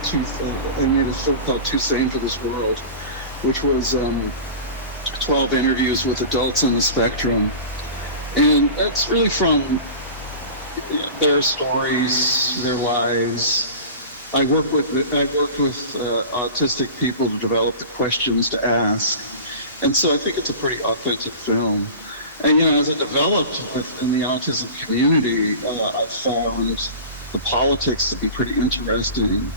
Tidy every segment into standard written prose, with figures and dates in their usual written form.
I made a film called Too Sane for This World, which was 12 interviews with adults on the spectrum. And that's really from their stories, their lives. I worked with autistic people to develop the questions to ask. And so I think it's a pretty authentic film. And, as it developed in the autism community, I found the politics to be pretty interesting.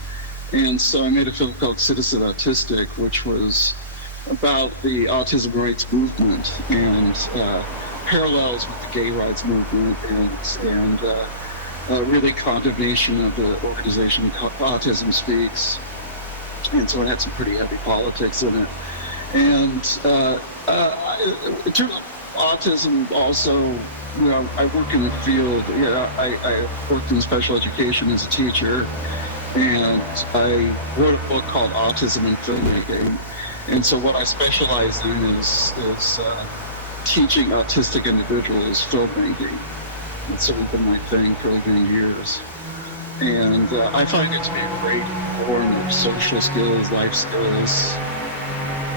And so I made a film called Citizen Autistic, which was about the autism rights movement and parallels with the gay rights movement and really condemnation of the organization Autism Speaks. And so it had some pretty heavy politics in it. And in terms of autism also, I work in the field. I worked in special education as a teacher, and I wrote a book called Autism and Filmmaking. And so what I specialize in is teaching autistic individuals filmmaking. It's sort of been my thing for over many years. And I find it to be a great form of social skills, life skills,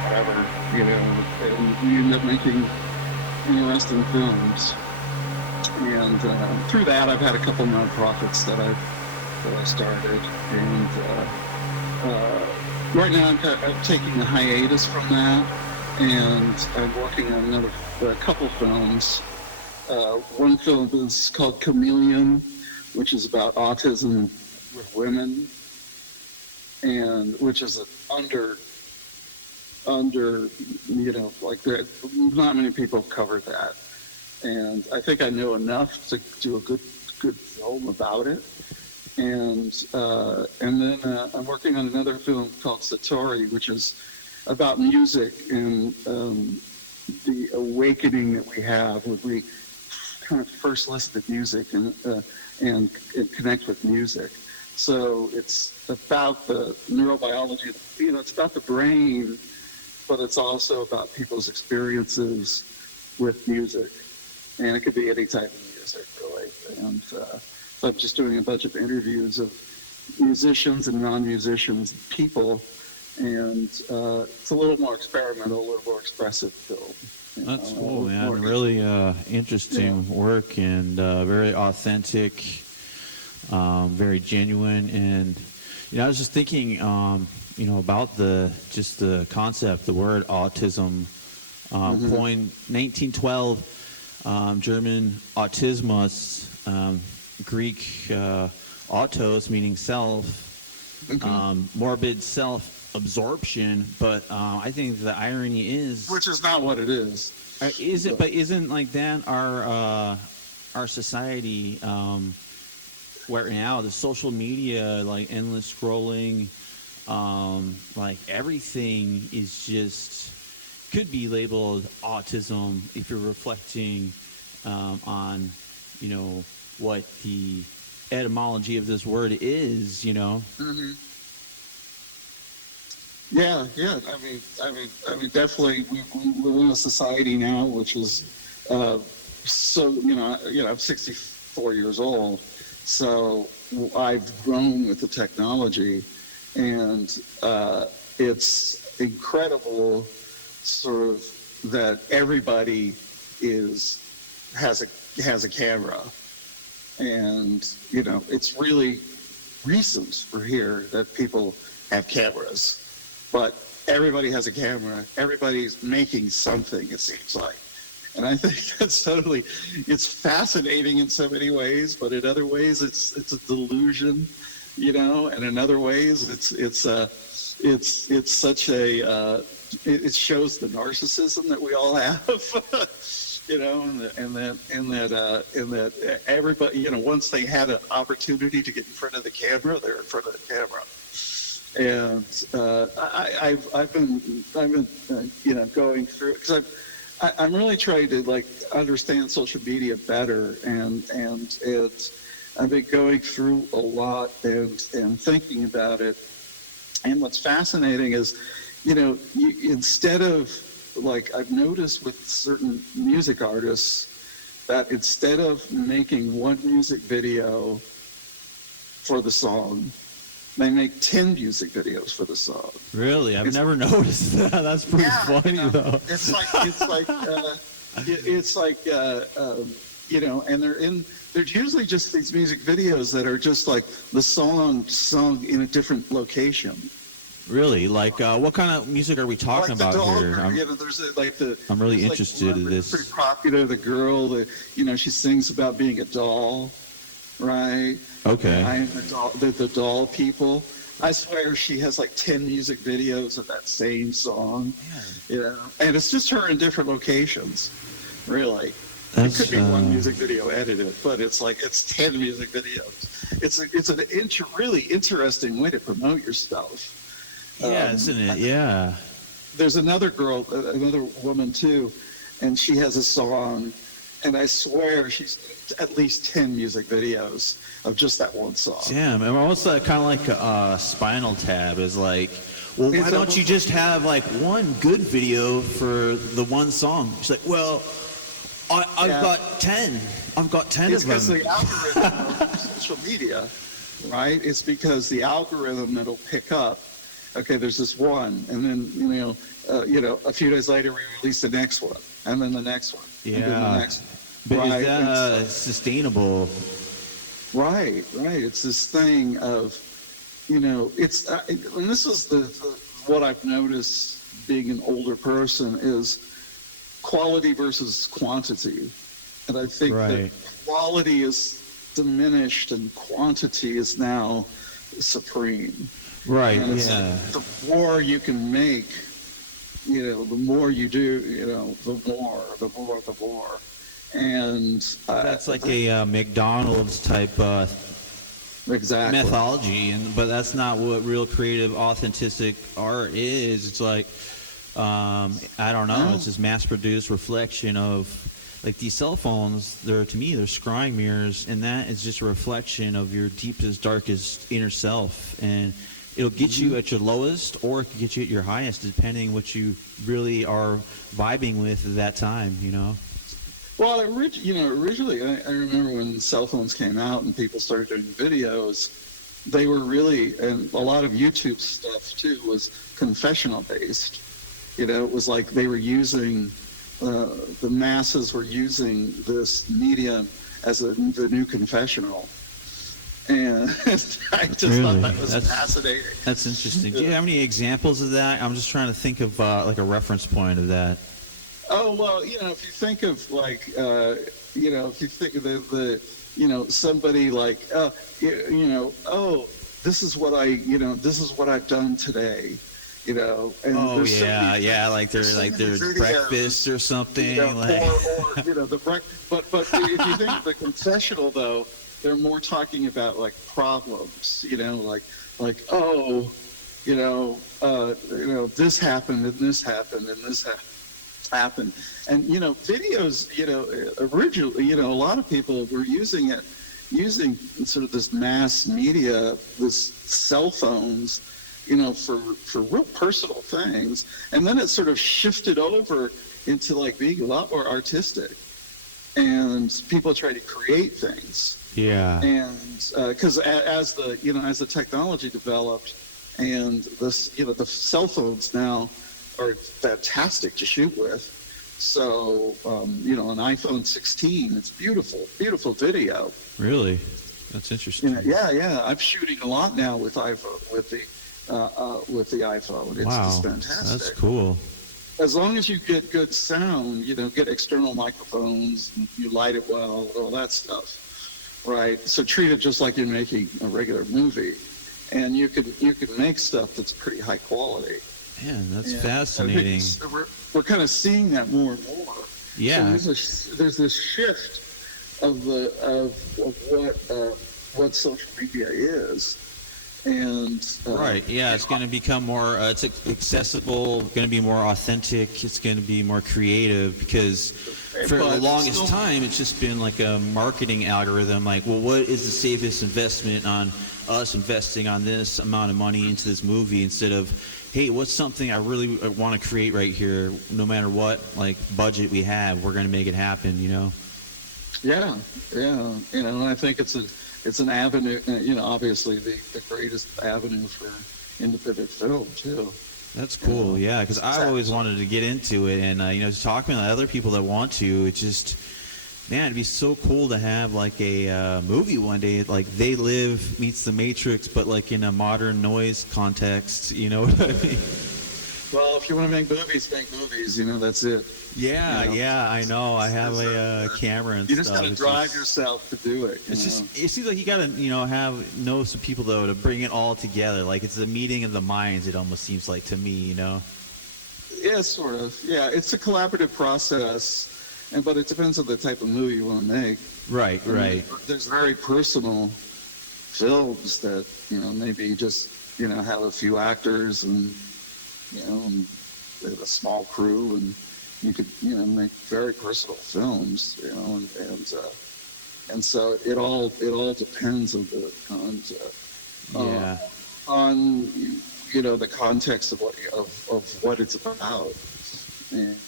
whatever, and we end up making interesting films. And through that, I've had a couple nonprofits that I started. And right now, I'm taking a hiatus from that, and I'm working on a couple films. One film is called Chameleon, which is about autism with women, and which is under not many people have covered that, and I think I know enough to do a good film about it. And then I'm working on another film called Satori, which is about music and the awakening that we have when we kind of first listen to music and connect with music. So it's about the neurobiology, it's about the brain, but it's also about people's experiences with music. And it could be any type of music, really. And so I'm just doing a bunch of interviews of musicians and non-musicians, people, and it's a little more experimental, a little more expressive film. That's cool, man. Really interesting work, and very authentic, very genuine. And I was just thinking, about the concept, the word autism, coined 1912, German autismus, Greek autos, meaning self, morbid self-absorption. But I think the irony is, which is not what it is. Is it? But isn't like that our society? Where now the social media, like endless scrolling, like everything is just could be labeled autism if you're reflecting on what the etymology of this word is. Mm-hmm. Yeah. I mean, definitely we live in a society now which is I'm 64 years old, so I've grown with the technology, and it's incredible, sort of, that everybody has a camera, and it's really recent for here that people have cameras. But everybody has a camera. Everybody's making something, it seems like. And I think that's it's fascinating in so many ways, but in other ways it's a delusion, and in other ways it shows the narcissism that we all have, and that everybody, once they had an opportunity to get in front of the camera, they're in front of the camera. And I've been going through, because I'm really trying to understand social media better, and I've been going through a lot and thinking about it. And what's fascinating is, instead of I've noticed with certain music artists that instead of making one music video for the song, they make 10 music videos for the song. Really? I've never noticed that. That's pretty funny, though. It's like, you know, and they're usually just these music videos that are just like the song sung in a different location. Really? Like, what kind of music are we talking like about here? You know, I'm really interested in this. Pretty popular. The girl, you know, she sings about being a doll, right? Okay. I am the doll. The doll people. I swear she has like 10 music videos of that same song. Yeah. You know, and it's just her in different locations. Really. It could be one music video edited, but it's 10 music videos. It's a really interesting way to promote your stuff. Yeah, isn't it? Yeah. There's another girl, another woman too, and she has a song, and I swear she's at least 10 music videos of just that one song. Damn, and almost kind of like Spinal Tap is like, well, why don't you just have like one good video for the one song? She's like, well, I've got 10. I've got 10 of them. It's because the algorithm of social media, right? It's because the algorithm that'll pick up, okay, there's this one, and then, you know, a few days later we release the next one, and then the next one, and then the next one. But right? is that sustainable? Right. It's this thing of, you know, it's, and this is what I've noticed being an older person is quality versus quantity. And I think that quality is diminished and quantity is now supreme. Right, and the more you can make, you know, the more you do, you know, the more. And that's like a McDonald's type methodology, but that's not what real creative, authentic art is. It's like, I don't know, it's this mass-produced reflection of, like these cell phones, they're scrying mirrors, and that is just a reflection of your deepest, darkest inner self. And it'll get you at your lowest, or it can get you at your highest, depending what you really are vibing with at that time, you know? Well, originally, I remember when cell phones came out and people started doing videos, they were really, and a lot of YouTube stuff too was confessional based. You know, it was like they were using, the masses were using this medium as the new confessional. And I just thought that was fascinating. That's interesting. Do you have any examples of that? I'm just trying to think of like a reference point of that. Oh, well, you know, if you think of like, you know, if you think of the you know, somebody like, you know, oh, this is what I've done today, you know. And like their breakfast or something. You know, like. or you know, but if you think of the confessional though, they're more talking about like problems, you know, like oh, you know, this happened and this happened and this happened. And, you know, videos, you know, originally, you know, a lot of people were using sort of this mass media, this cell phones, you know, for real personal things. And then it sort of shifted over into like being a lot more artistic. And people try to create things. Yeah. And because as the technology developed, and this, you know, the cell phones now are fantastic to shoot with. So, you know, an iPhone 16, it's beautiful video. Really? That's interesting. You know, yeah. I'm shooting a lot now with iPhone, with the iPhone. It's just fantastic. That's cool. As long as you get good sound, you know, get external microphones, and you light it well, all that stuff, right? So treat it just like you're making a regular movie, and you can make stuff that's pretty high quality. Man, that's fascinating. We're kind of seeing that more and more. Yeah. So there's this shift of what social media is. And it's going to become more it's accessible, going to be more authentic, it's going to be more creative, because for the longest time it's just been like a marketing algorithm, like, well, what is the safest investment on us investing on this amount of money into this movie, instead of, hey, what's something I really want to create right here, no matter what like budget we have, we're going to make it happen, you know? Yeah, you know, and I think it's it's an avenue, obviously the greatest avenue for independent film too. That's cool, yeah, because I always wanted to get into it, and just talking to other people that want to, it just, man, it'd be so cool to have like a movie one day, like They Live meets The Matrix, but like in a modern noise context, you know what I mean? Well, if you want to make movies, that's it. Yeah, I know. I have a camera and you stuff. just got to drive yourself to do it. It seems like you got to, know some people though to bring it all together. Like it's a meeting of the minds. It almost seems like to me, Yeah, sort of. Yeah, it's a collaborative process, but it depends on the type of movie you want to make. Right. There's very personal films that maybe just have a few actors and and a small crew, and you could make very personal films, and so it all depends on the on the context of what it's about. And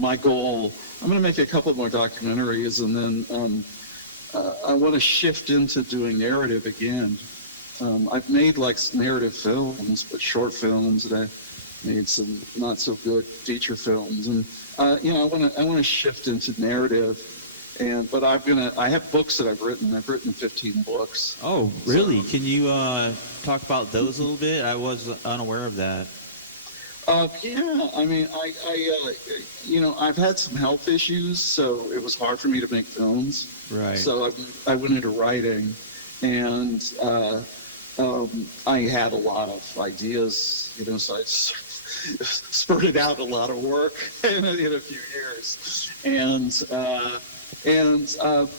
my goal, I'm going to make a couple more documentaries, and then I want to shift into doing narrative again. I've made like narrative films, but short films, and I made some not so good feature films, and I want to shift into narrative, but I have books that I've written. I've written 15 books. Oh, really? So, can you talk about those a little bit? I was unaware of that. Yeah, I mean, I've had some health issues, so it was hard for me to make films. Right. So I went into writing, and I had a lot of ideas, so I spurted out a lot of work in a few years. And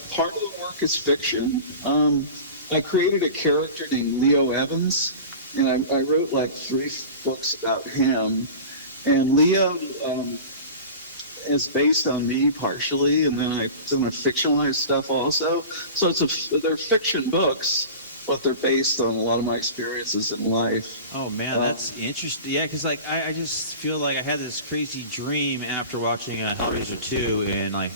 part of the work is fiction. I created a character named Leo Evans, and I wrote like 3 books about him. And Leo is based on me partially, and then I fictionalize stuff also. So they're fiction books, but they're based on a lot of my experiences in life. Oh man, that's interesting. Yeah, because like I just feel like I had this crazy dream after watching Hellraiser 2, and like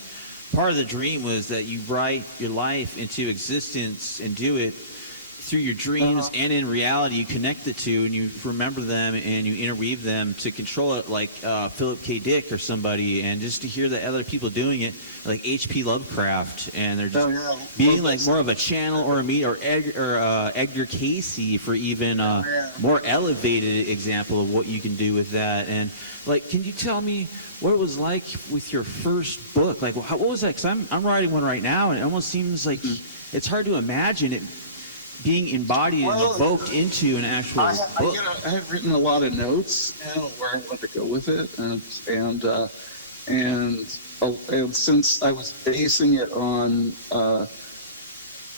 part of the dream was that you write your life into existence and do it through your dreams, and in reality you connect the two and you remember them and you interweave them to control it, like Philip K. Dick or somebody, and just to hear the other people doing it, like H.P. Lovecraft, and they're just being like more of a channel or a meet, or Edgar Casey for even more elevated example of what you can do with that. And like, can you tell me what it was like with your first book? Like, what was that? Because I'm writing one right now, and it almost seems like it's hard to imagine it being embodied and evoked into an actual book. I have written a lot of notes where I want to go with it, and since I was basing it on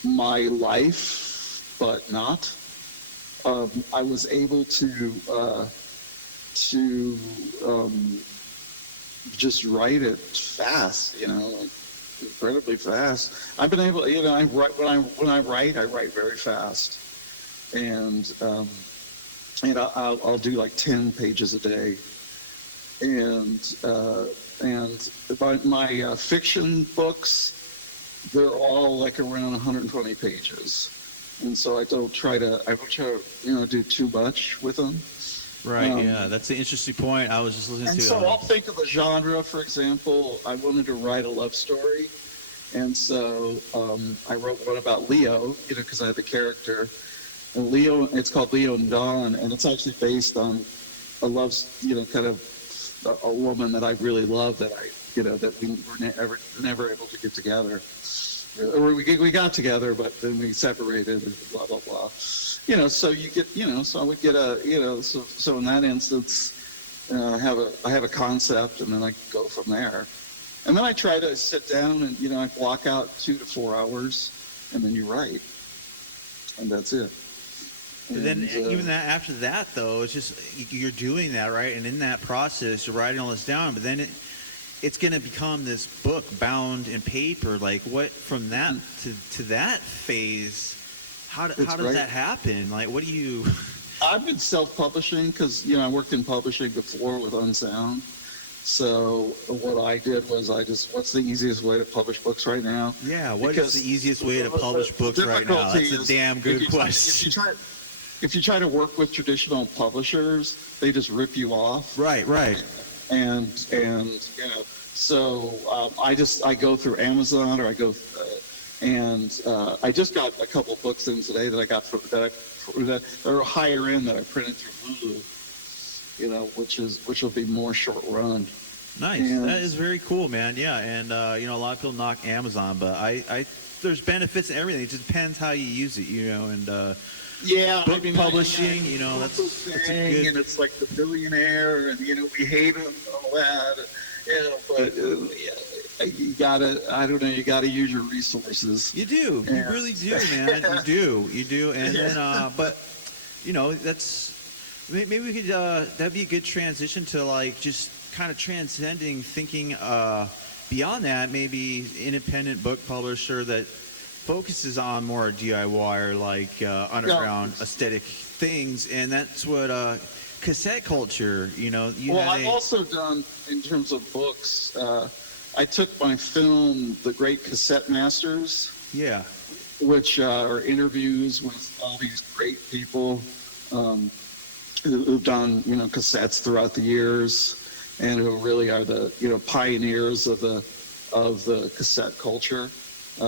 my life, but not, I was able to just write it fast, like incredibly fast. I've been able, I write when I write very fast, and I'll do like 10 pages a day, and my fiction books, they're all like around 120 pages, and so I don't try to do too much with them. Right, yeah, that's an interesting point. I was just listening to. And so I'll think of a genre, for example. I wanted to write a love story, and so I wrote one about Leo, because I have a character, and Leo. It's called Leo and Dawn, and it's actually based on a love, kind of a woman that I really love, that that we were never able to get together. Or we got together, but then we separated, and blah blah blah. So you get, so I would get so in that instance, I have a concept, and then I go from there. And then I try to sit down and, I block out 2 to 4 hours, and then you write. And that's it. But then even that, after that, though, it's just, you're doing that, right? And in that process, you're writing all this down, but then it's going to become this book bound in paper. Like, what, from that to that phase, how does that happen? Like, what do you... I've been self-publishing because, I worked in publishing before with Unsound. So what I did was what's the easiest way to publish books right now? Yeah, what is Because the easiest way to publish books right now? difficulty That's a is damn good question. if you try to work with traditional publishers, they just rip you off. Right, right. And so I go through Amazon, or I go I just got a couple books in today that I got that are higher end that I printed through Hulu, which will be more short run. Nice. And that is very cool, man. Yeah, and a lot of people knock Amazon, but I there's benefits in everything. It just depends how you use it, and book publishing, that's a good. And it's like the billionaire, and we hate him and all that, but you gotta use your resources. You do, you really do, man. You do, and then but that's maybe we could that'd be a good transition to like just kind of transcending thinking beyond that, maybe independent book publisher that focuses on more DIY or like underground aesthetic things, and that's what cassette culture, I've also done, in terms of books, I took my film, The Great Cassette Masters, which are interviews with all these great people who've done, cassettes throughout the years, and who really are the, pioneers of the cassette culture.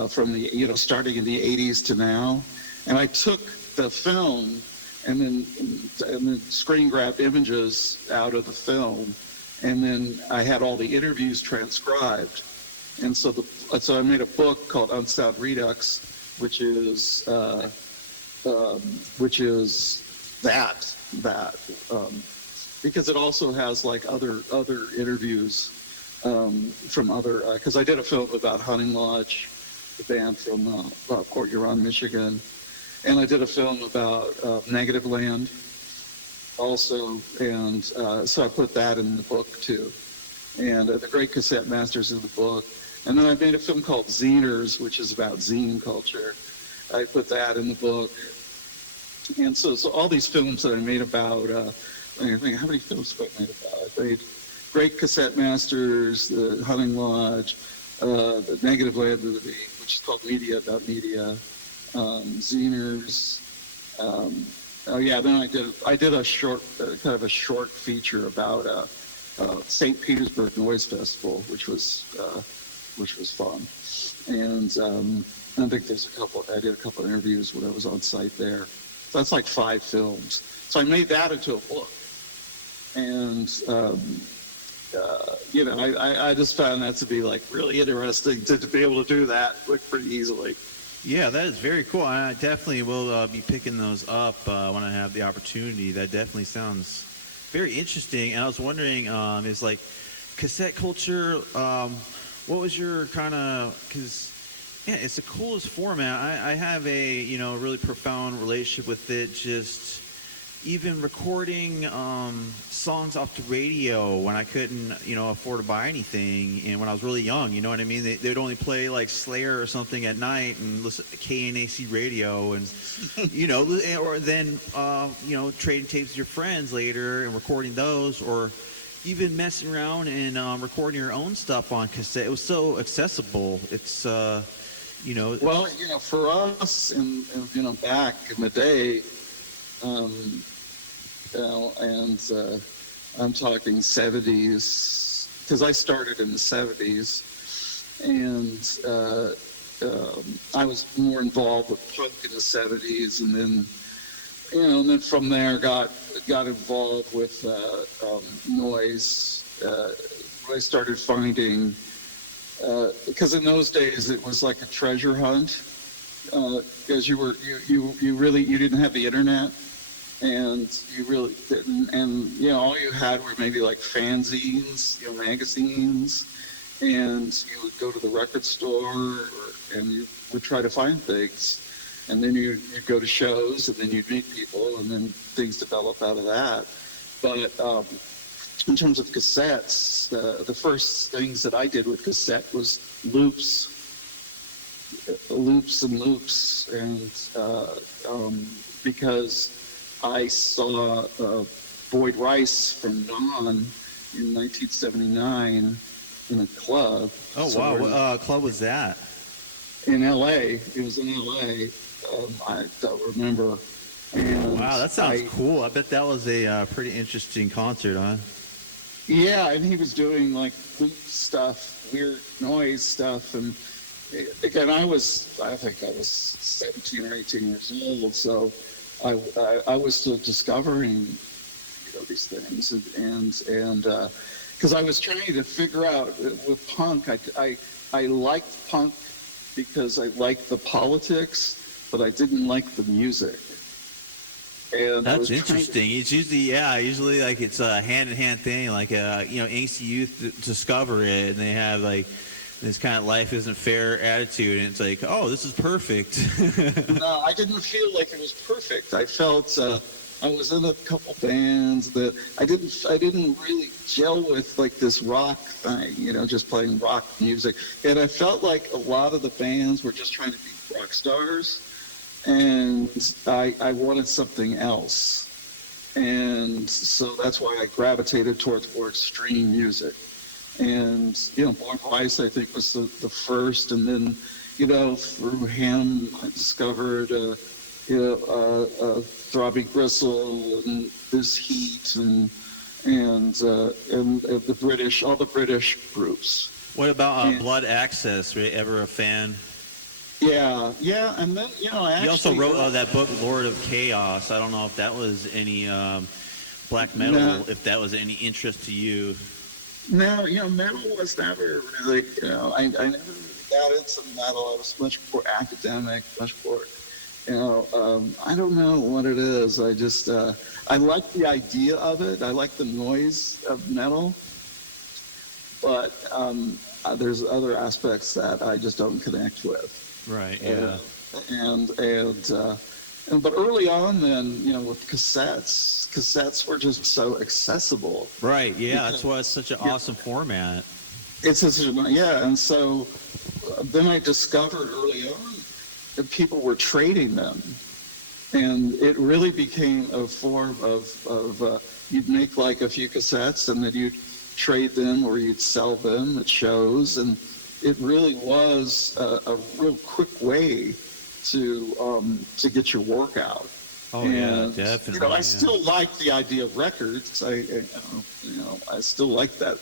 From the starting in the 80s to now, and I took the film and then screen grabbed images out of the film, and then I had all the interviews transcribed, and so I made a book called Unsound Redux, which is because it also has like other interviews from other, because I did a film about Hunting Lodge, the band from Port Huron, Michigan, and I did a film about Negative Land also, and so I put that in the book too, and The Great Cassette Masters in the book, and then I made a film called Ziners, which is about zine culture. I put that in the book, and so all these films that I made about, I think, how many films have I made about? I made Great Cassette Masters, the Hunting Lodge, the Negative Land, which is called Media About Media, Ziners. Then I did a short, kind of a short feature about St. Petersburg Noise Festival, which was fun. And I think I did a couple of interviews when I was on site there. So that's like 5 films. So I made that into a book, and I just found that to be like really interesting to be able to do that pretty easily. Yeah, that is very cool. I definitely will be picking those up when I have the opportunity. That definitely sounds very interesting. And I was wondering, is like cassette culture, what was your kind of, because it's the coolest format. I have a really profound relationship with it. Just even recording songs off the radio when I couldn't, afford to buy anything, and when I was really young, you know what I mean? They'd only play like Slayer or something at night and listen to KNAC radio, and or then trading tapes with your friends later and recording those, or even messing around and recording your own stuff on cassette. It was so accessible. It's Well, for us, and back in the day. I'm talking 70s, because I started in the 70s, and I was more involved with punk in the 70s, and then from there got involved with noise. I started finding, because in those days it was like a treasure hunt, because you didn't have the internet. And you really didn't, and all you had were maybe like fanzines, magazines, and you would go to the record store, and you would try to find things, and then you'd go to shows, and then you'd meet people, and then things develop out of that. But in terms of cassettes, the first things that I did with cassette was loops, and because I saw Boyd Rice from Dawn in 1979 in a club. Oh, wow. What club was that? In L.A. It was in L.A. I don't remember. And Wow, that sounds cool. I bet that was a pretty interesting concert, huh? Yeah, and he was doing like loop stuff, weird noise stuff, and again, I think I was 17 or 18 years old, so I was still discovering, these things, and because I was trying to figure out with punk, I liked punk because I liked the politics, but I didn't like the music. And that's interesting. It's usually like it's a hand-in-hand thing. Like angsty youth discover it, and they have like this kind of life isn't fair attitude, and it's like, oh, this is perfect. No, I didn't feel like it was perfect. I felt I was in a couple bands that I didn't really gel with, like this rock thing, just playing rock music, and I felt like a lot of the bands were just trying to be rock stars. And I wanted something else. And so that's why I gravitated towards more extreme music. And, Born Twice, I think, was the first. And then, through him, I discovered, Throbbing Gristle and This Heat and the British, all the British groups. What about Blood Access? Were you ever a fan? Yeah, and then, I actually... You also wrote that book, Lord of Chaos. I don't know if that was any black metal, if that was any interest to you. No, metal was never really, I never got into metal. I was much more academic, much more, I don't know what it is. I just, I like the idea of it. I like the noise of metal. But there's other aspects that I just don't connect with. Right. Yeah. But early on, then, with cassettes were just so accessible. Right. Yeah. That's why it's such an awesome format. It's and so then I discovered early on that people were trading them, and it really became a form of you'd make like a few cassettes, and then you'd trade them or you'd sell them at shows, and it really was a real quick way to get your work out. Oh, and, yeah, definitely. I still like the idea of records. I still like that.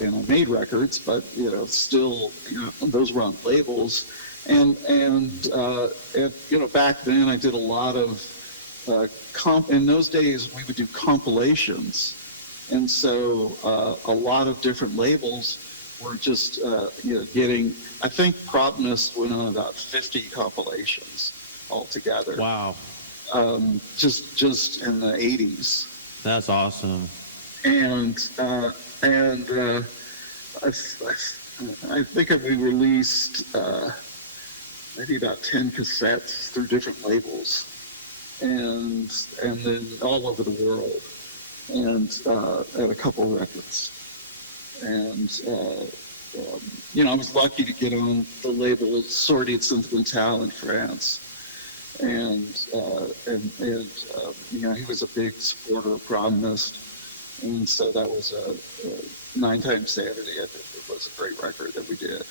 And I made records, but still, those were on labels. And back then I did a lot of in those days we would do compilations, and so a lot of different labels were just, getting, I think Problemist went on about 50 compilations altogether. Wow. Just in the 80s. That's awesome. And I think we released maybe about 10 cassettes through different labels, and then all over the world, and a couple records. And, I was lucky to get on the label Sordid Sentimental in France. And he was a big supporter of Problemist. And so that was a 9 Times Saturday. I think it was a great record that we did.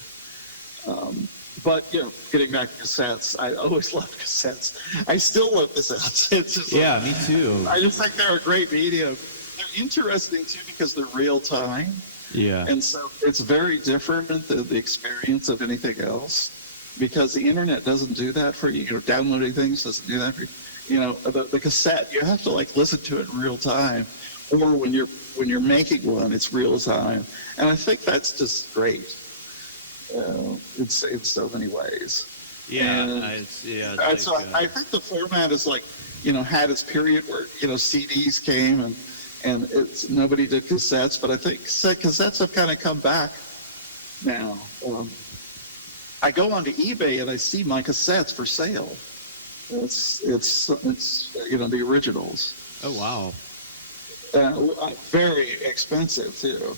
But, getting back to cassettes, I always loved cassettes. I still love cassettes. It's just me too. I just think they're a great medium. They're interesting, too, because they're real time. Yeah. And so it's very different than the experience of anything else, because the internet doesn't do that for you. Downloading things doesn't do that for you. The cassette, you have to listen to it in real time, or when you're making one, it's real time. And I think that's just great. It's in so many ways. Yeah. So I think the format is had its period where CDs came and nobody did cassettes, but I think cassettes have kind of come back now. I go onto eBay and I see my cassettes for sale. It's the originals. Oh wow. Very expensive too,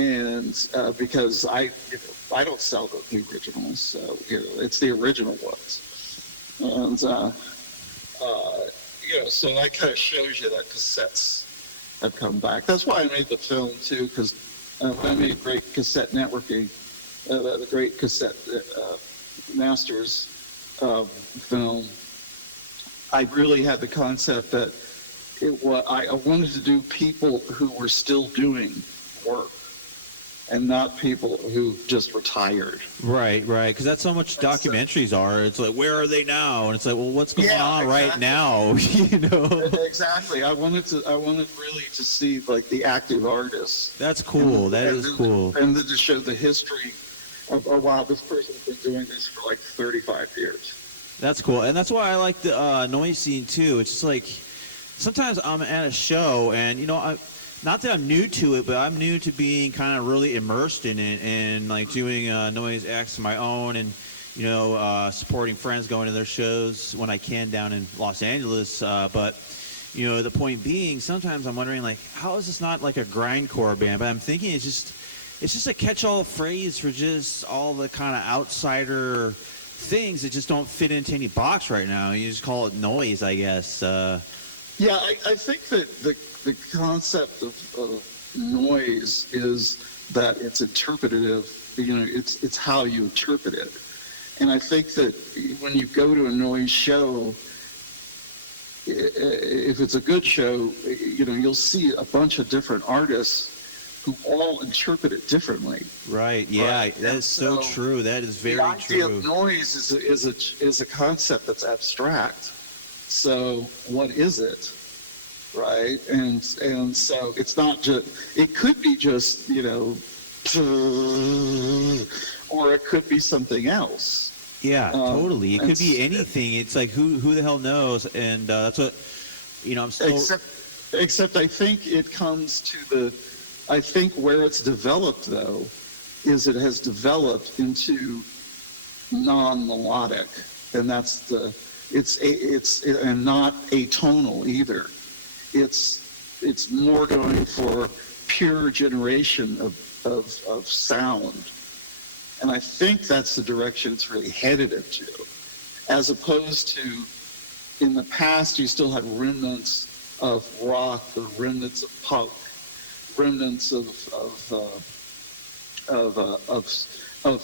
and because I don't sell the originals, so it's the original ones, and so that kind of shows you that cassettes have come back. That's why I made the film too, because I made great cassette networking, the great cassette masters film. I really had the concept that I wanted to do people who were still doing work, and not people who just retired. Right, because that's how much documentaries are. It's like, where are they now? And it's like, well, what's going on right now? Exactly. I wanted really to see like the active artists. That's cool. That is cool. And then to show the history of, oh wow, this person's been doing this for like 35 years. That's cool, and that's why I like the noise scene too. It's just like sometimes I'm at a show, and not that I'm new to it, but I'm new to being kind of really immersed in it and like doing noise acts of my own, and supporting friends going to their shows when I can down in Los Angeles. But the point being, sometimes I'm wondering like, how is this not like a grindcore band? But I'm thinking it's just a catch-all phrase for just all the kind of outsider things that just don't fit into any box right now. You just call it noise, I guess. Yeah, I think that the concept of noise is that it's interpretative. It's how you interpret it. And I think that when you go to a noise show, if it's a good show, you'll see a bunch of different artists who all interpret it differently. Right. Yeah, right? That is so true. That is very true. The idea of noise is a concept that's abstract. So what is it, right? And so it's not just. It could be just or it could be something else. Yeah, totally. It could be anything. It's like who the hell knows? And that's what I'm still. Except I think it comes to I think where it's developed though is it has developed into non-melodic, and that's and not atonal either. It's more going for pure generation of sound, and I think that's the direction it's really headed into, as opposed to in the past you still had remnants of rock or remnants of punk, remnants of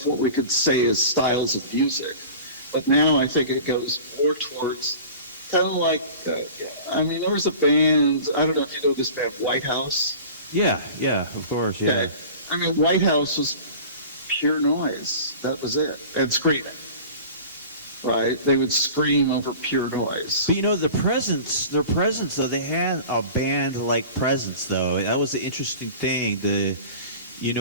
what we could say is styles of music. But now I think it goes more towards kind of like, there was a band, I don't know if you know this band, White House. Yeah, of course, yeah. Okay. White House was pure noise. That was it. And screaming. Right? They would scream over pure noise. But their presence though, they had a band-like presence though. That was the interesting thing. Do you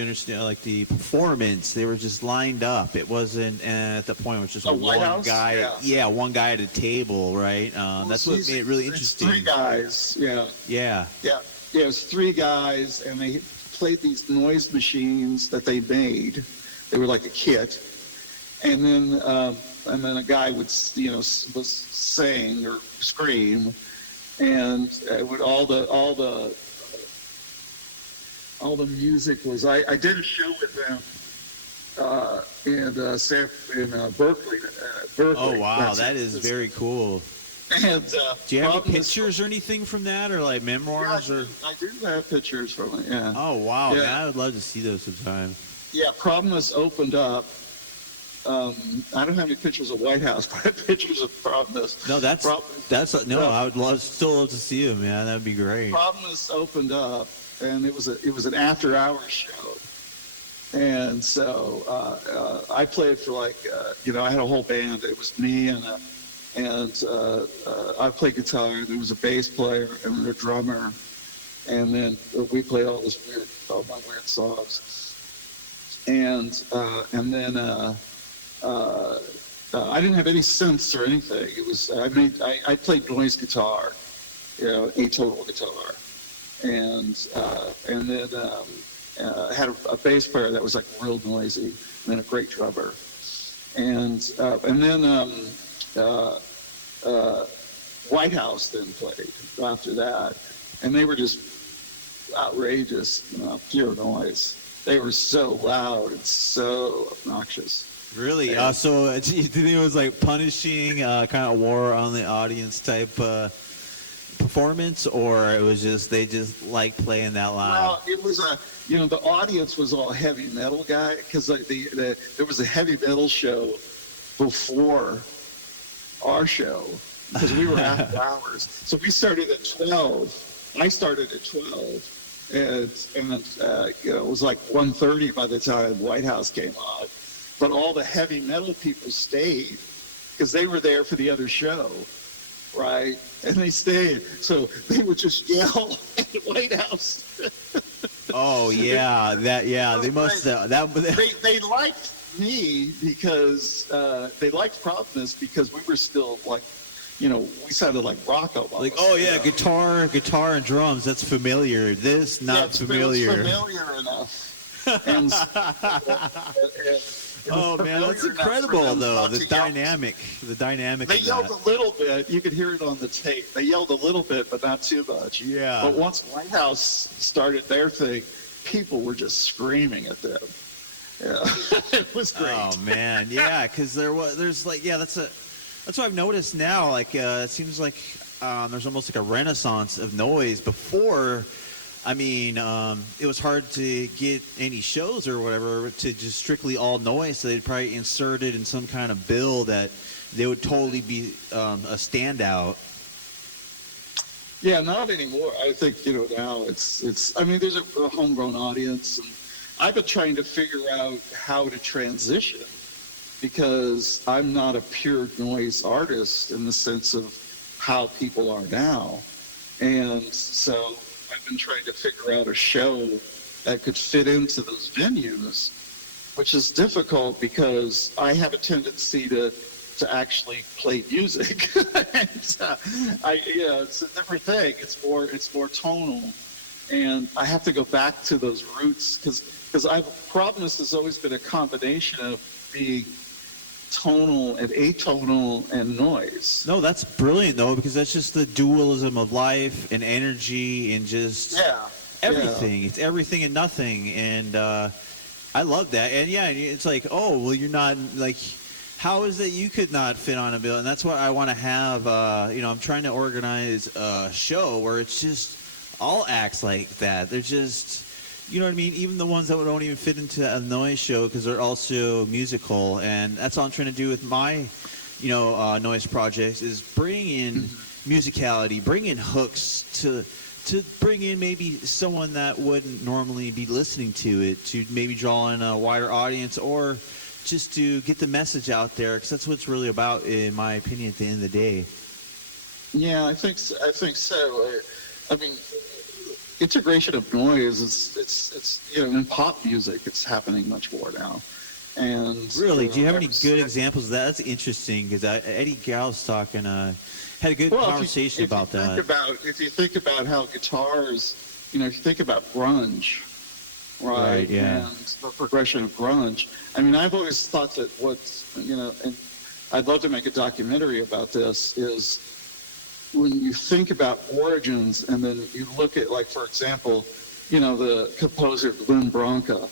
understand, like the performance, they were just lined up. It wasn't at the point where it was just one guy. Yeah, one guy at a table, right? That's what made it really interesting. 3 guys, yeah. Yeah. Yeah, it was 3 guys, and they played these noise machines that they made. They were like a kit. And then a guy would, was sing or scream, and it would all the music was. I did a show with them in Berkeley. Oh wow, that is very cool. And do you have any pictures or anything from that, or like memoirs? Yeah, I do have pictures from it. Yeah. Oh wow, yeah. Man, I would love to see those sometime. Yeah, Problemist opened up. I don't have any pictures of White House, but I have pictures of Problemist. No, I would still love to see them, man. That would be great. Problemist opened up, and it was an after-hours show, and so I played for I had a whole band. It was me and I played guitar. There was a bass player and a drummer, and then we played all my weird songs, and then. I didn't have any synths or anything. It was I played noise guitar, atonal guitar, and then had a bass player that was like real noisy, and then a great drummer, and then White House then played after that, and they were just outrageous, pure noise. They were so loud and so obnoxious. Really? So do you think it was like punishing, kind of war on the audience type performance, or it was just they just like playing that loud? Well, it was the audience was all heavy metal guy, because there was a heavy metal show before our show, because we were after hours. So we started at 12. I started at 12, and it was like 1:30 by the time White House came on. But all the heavy metal people stayed because they were there for the other show, right? And they stayed, so they would just yell at the White House. Oh yeah, they must They liked me because they liked Problemist because we were still like, we sounded like rock almost. like, oh yeah, guitar and drums, that's familiar. This not familiar. It's familiar enough. And, oh man, that's incredible though. The dynamic. They yelled a little bit. You could hear it on the tape. They yelled a little bit, but not too much. Yeah. But once White House started their thing, people were just screaming at them. Yeah, it was great. Oh man, yeah, because that's what I've noticed now. Like it seems like there's almost like a renaissance of noise. Before, I mean, it was hard to get any shows or whatever to just strictly all noise, so they'd probably insert it in some kind of bill that they would totally be a standout. Yeah, not anymore. I think, now it's I mean, there's a homegrown audience, and I've been trying to figure out how to transition, because I'm not a pure noise artist in the sense of how people are now. And so I've been trying to figure out a show that could fit into those venues, which is difficult because I have a tendency to actually play music. And, it's a different thing. It's more tonal, and I have to go back to those roots because Problemist has always been a combination of being tonal and atonal and noise. No, that's brilliant though, because that's just the dualism of life and energy and just everything. Yeah. It's everything and nothing, and I love that. And yeah, it's like, oh well, you're not like. How is it you could not fit on a bill? And that's what I want to have. I'm trying to organize a show where it's just all acts like that. They're just, you know what I mean? Even the ones that don't even fit into a noise show because they're also musical. And that's all I'm trying to do with my, noise projects is bring in musicality, bring in hooks to bring in maybe someone that wouldn't normally be listening to it, to maybe draw in a wider audience, or just to get the message out there, because that's what it's really about, in my opinion, at the end of the day. Yeah, I think so. I mean, integration of noise it's in pop music it's happening much more now. And really, do you have any good examples of that? That's interesting, because Eddie Gal's talking had a good conversation about that. If you think about how guitars, if you think about grunge. Right, yeah. And the progression of grunge. I mean, I've always thought that and I'd love to make a documentary about this, is when you think about origins and then you look at, like, for example, the composer Glenn Branca.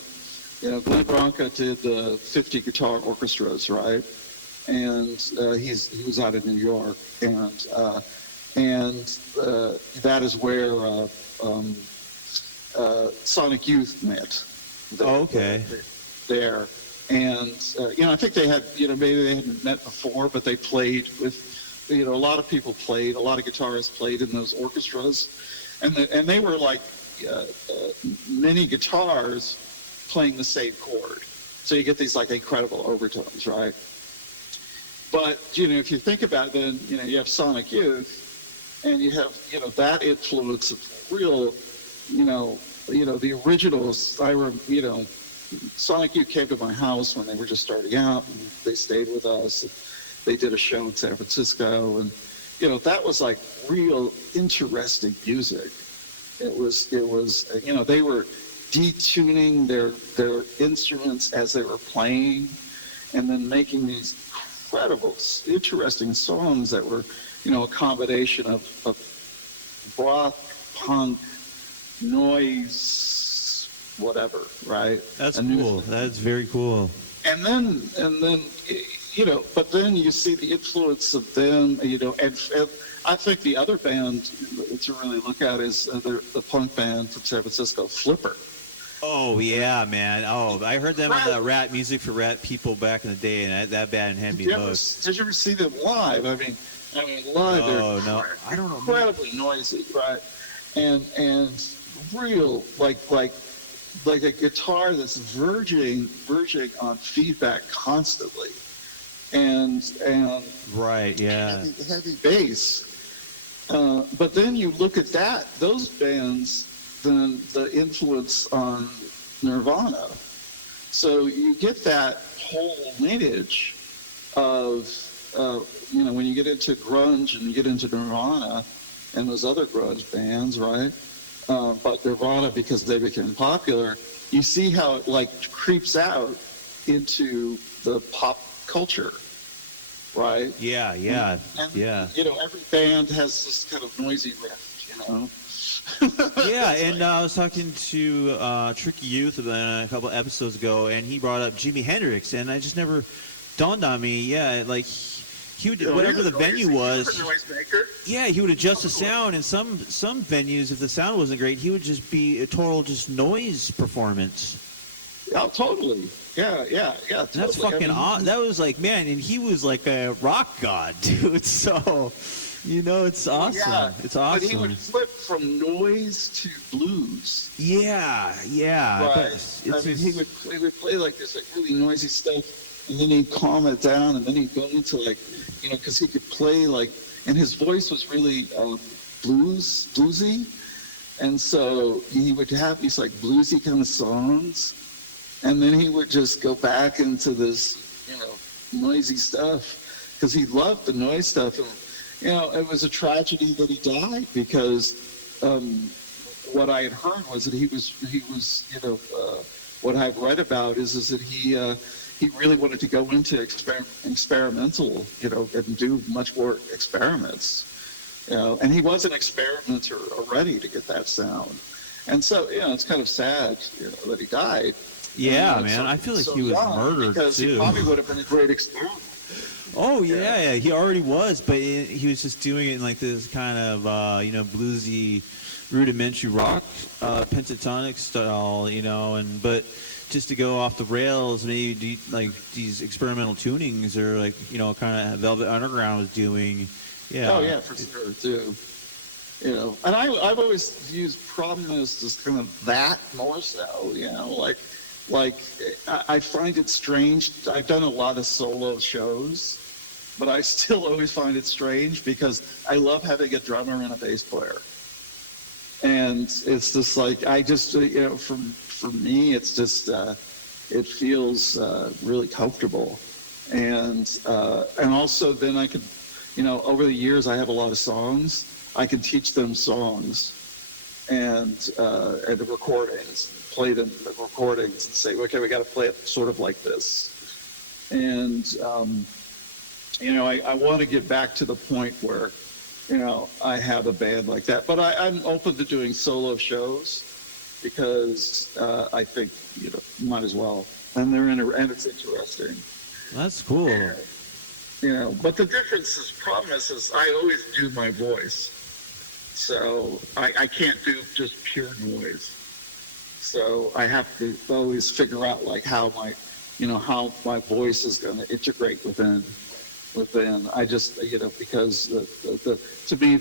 Glenn Branca did the 50 guitar orchestras, right? And he was out of New York, and that is where Sonic Youth met. There. And, I think they had, maybe they hadn't met before, but they played with, a lot of people played, a lot of guitarists played in those orchestras. And they were like mini guitars playing the same chord. So you get these like incredible overtones, right? But, if you think about it, then, you have Sonic Youth, and you have, that influence of real, the originals. Sonic Youth came to my house when they were just starting out, and they stayed with us. And they did a show in San Francisco, and that was like real interesting music. It was they were detuning their instruments as they were playing, and then making these incredible, interesting songs that were a combination of rock, punk, noise, whatever, right? That's cool. That's very cool. And then but then you see the influence of them, and I think the other band to really look at is the punk band from San Francisco, Flipper. Oh yeah, man. Oh, I heard them on the Rat Music for Rat People back in the day, and that band had me hooked. Did you ever see them live? I mean, live. Oh no, I don't know. Incredibly noisy, right? And real like a guitar that's verging on feedback constantly, and right, yeah, heavy bass. But then you look at those bands, then the influence on Nirvana. So you get that whole lineage of, when you get into grunge and you get into Nirvana and those other grunge bands, right? But Nirvana, because they became popular, you see how it creeps out into the pop culture. Right. Yeah. And, every band has this kind of noisy riff, Yeah, and I was talking to Tricky Youth a couple episodes ago, and he brought up Jimi Hendrix, and I just never dawned on me. Yeah, like he would whatever the venue was. Yeah, he would adjust the sound. In some venues, if the sound wasn't great, he would just be a total noise performance. Oh, totally. Yeah. Totally. That's fucking awesome. That was man, and he was like a rock god, dude. So, it's awesome. Yeah, it's awesome. But he would flip from noise to blues. Yeah. Right. He would play this really noisy stuff, and then he'd calm it down, and then he'd go into because he could play and his voice was really bluesy, and so he would have these bluesy kind of songs. And then he would just go back into this, noisy stuff, because he loved the noise stuff. And, it was a tragedy that he died, because what I had heard was that he was, what I've read about is that he really wanted to go into experimental, and do much more experiments. And he was an experimenter already to get that sound. And so, it's kind of sad, that he died. Yeah, man. I feel like he was murdered because too. He probably would have been a great experiment. Oh yeah, he already was, but he was just doing it in this kind of bluesy, rudimentary rock, pentatonic style, but just to go off the rails, maybe do, these experimental tunings or kind of Velvet Underground was doing. Yeah. Oh yeah, for sure too. And I've always used Problemist as kind of that more so, I find it strange. I've done a lot of solo shows, but I still always find it strange because I love having a drummer and a bass player. And it's just for me, it's just, it feels really comfortable. And also then I could, over the years, I have a lot of songs. I can teach them songs and the recordings, play them the recordings and say, okay, we got to play it sort of like this. And, I want to get back to the point where, I have a band like that. But I'm open to doing solo shows because I think, might as well. And and it's interesting. That's cool. But the difference is, Problemist is I always do my voice. So I can't do just pure noise. So I have to always figure out how my voice is going to integrate within. I just because to me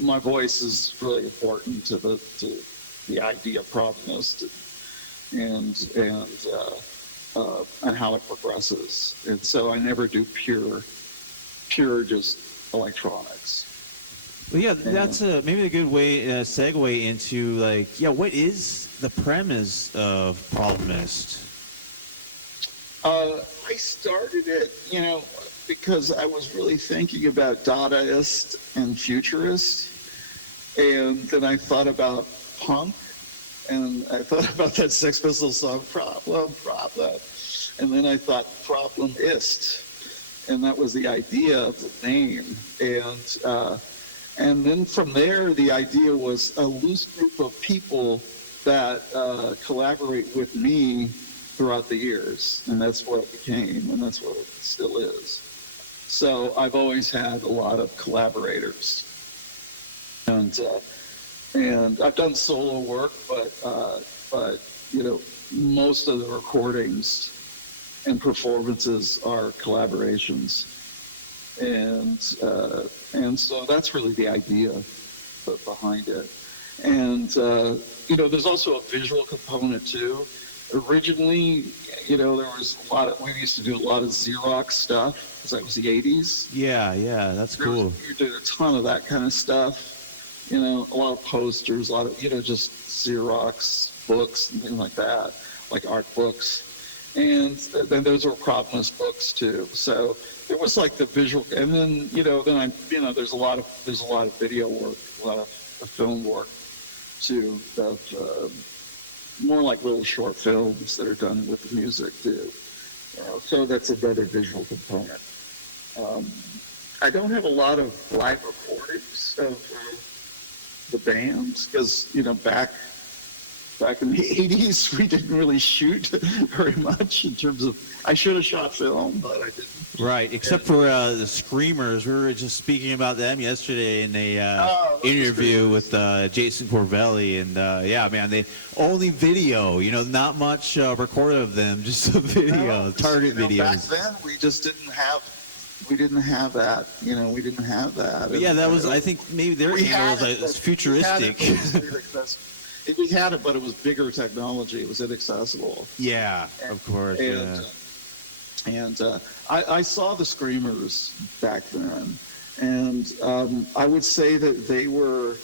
my voice is really important to the idea of Problemist and how it progresses. And so I never do pure just electronics. Well, yeah, that's maybe a good way segue into what is the premise of Problemist? I started it, because I was really thinking about Dadaist and Futurist, and then I thought about punk, and I thought about that Sex Pistols song, Problem, and then I thought Problemist, and that was the idea of the name, and then from there, the idea was a loose group of people that collaborate with me throughout the years, and that's what it became, and that's what it still is. So I've always had a lot of collaborators, and I've done solo work, but most of the recordings and performances are collaborations, and so that's really the idea behind it. And there's also a visual component too. Originally, there was we used to do a lot of Xerox stuff, because that was the 80s. Yeah, that's cool. We did a ton of that kind of stuff, a lot of posters, a lot of, just Xerox books and things like that, like art books. And then those were Problemist books too. So it was like the visual, and then, there's a lot of video work, a lot of film work too, more like little short films that are done with the music too. So that's another visual component. I don't have a lot of live recordings of the bands, because back in the 80s, we didn't really shoot very much in terms of, I should have shot film, but I didn't. Right, except for the Screamers. We were just speaking about them yesterday in a interview with Jason Corvelli, and they only video, not much recorded of them, just the video, target videos. Back then, we just didn't have that, we didn't have that. But yeah, that was, I think maybe their email was futuristic. We had it, but it was bigger technology. It was inaccessible. Yeah, of course. And I saw the Screamers back then, and I would say that they were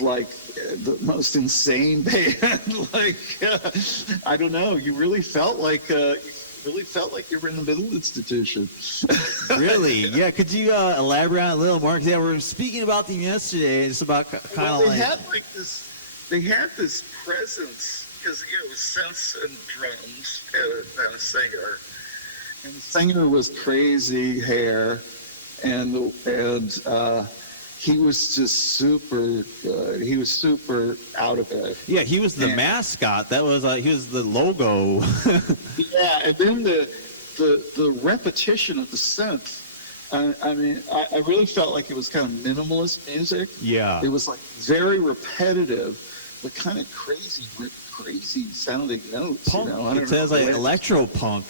like the most insane band. I don't know. You really felt like you were in the mental institution. Really? Yeah. Could you elaborate on it a little more? Because we were speaking about them yesterday. It's about kind of they had this presence, because it was synths and drums and a singer. And the singer was crazy hair, and he was just super good. He was super out of it. Yeah, he was the mascot. That was he was the logo. Yeah, and then the repetition of the synth. I really felt like it was kind of minimalist music. Yeah, it was like very repetitive, but kind of crazy sounding notes. Punk. It says like electro punk.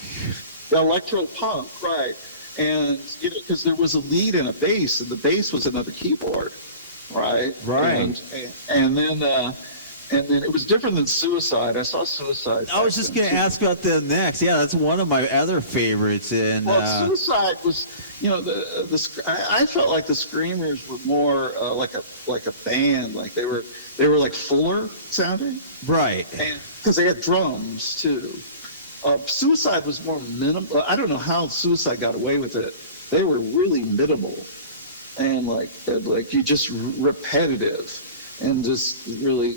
Electro punk, right? And because there was a lead and a bass, and the bass was another keyboard, right? Right. And then it was different than Suicide. I saw Suicide. I was just going to ask about them next. Yeah, that's one of my other favorites. And Suicide was, I felt like the Screamers were more like a band. Like they were like fuller sounding. Right. And because they had drums too. Suicide was more minimal. I don't know how Suicide got away with it. They were really minimal, and like you just repetitive, and just really,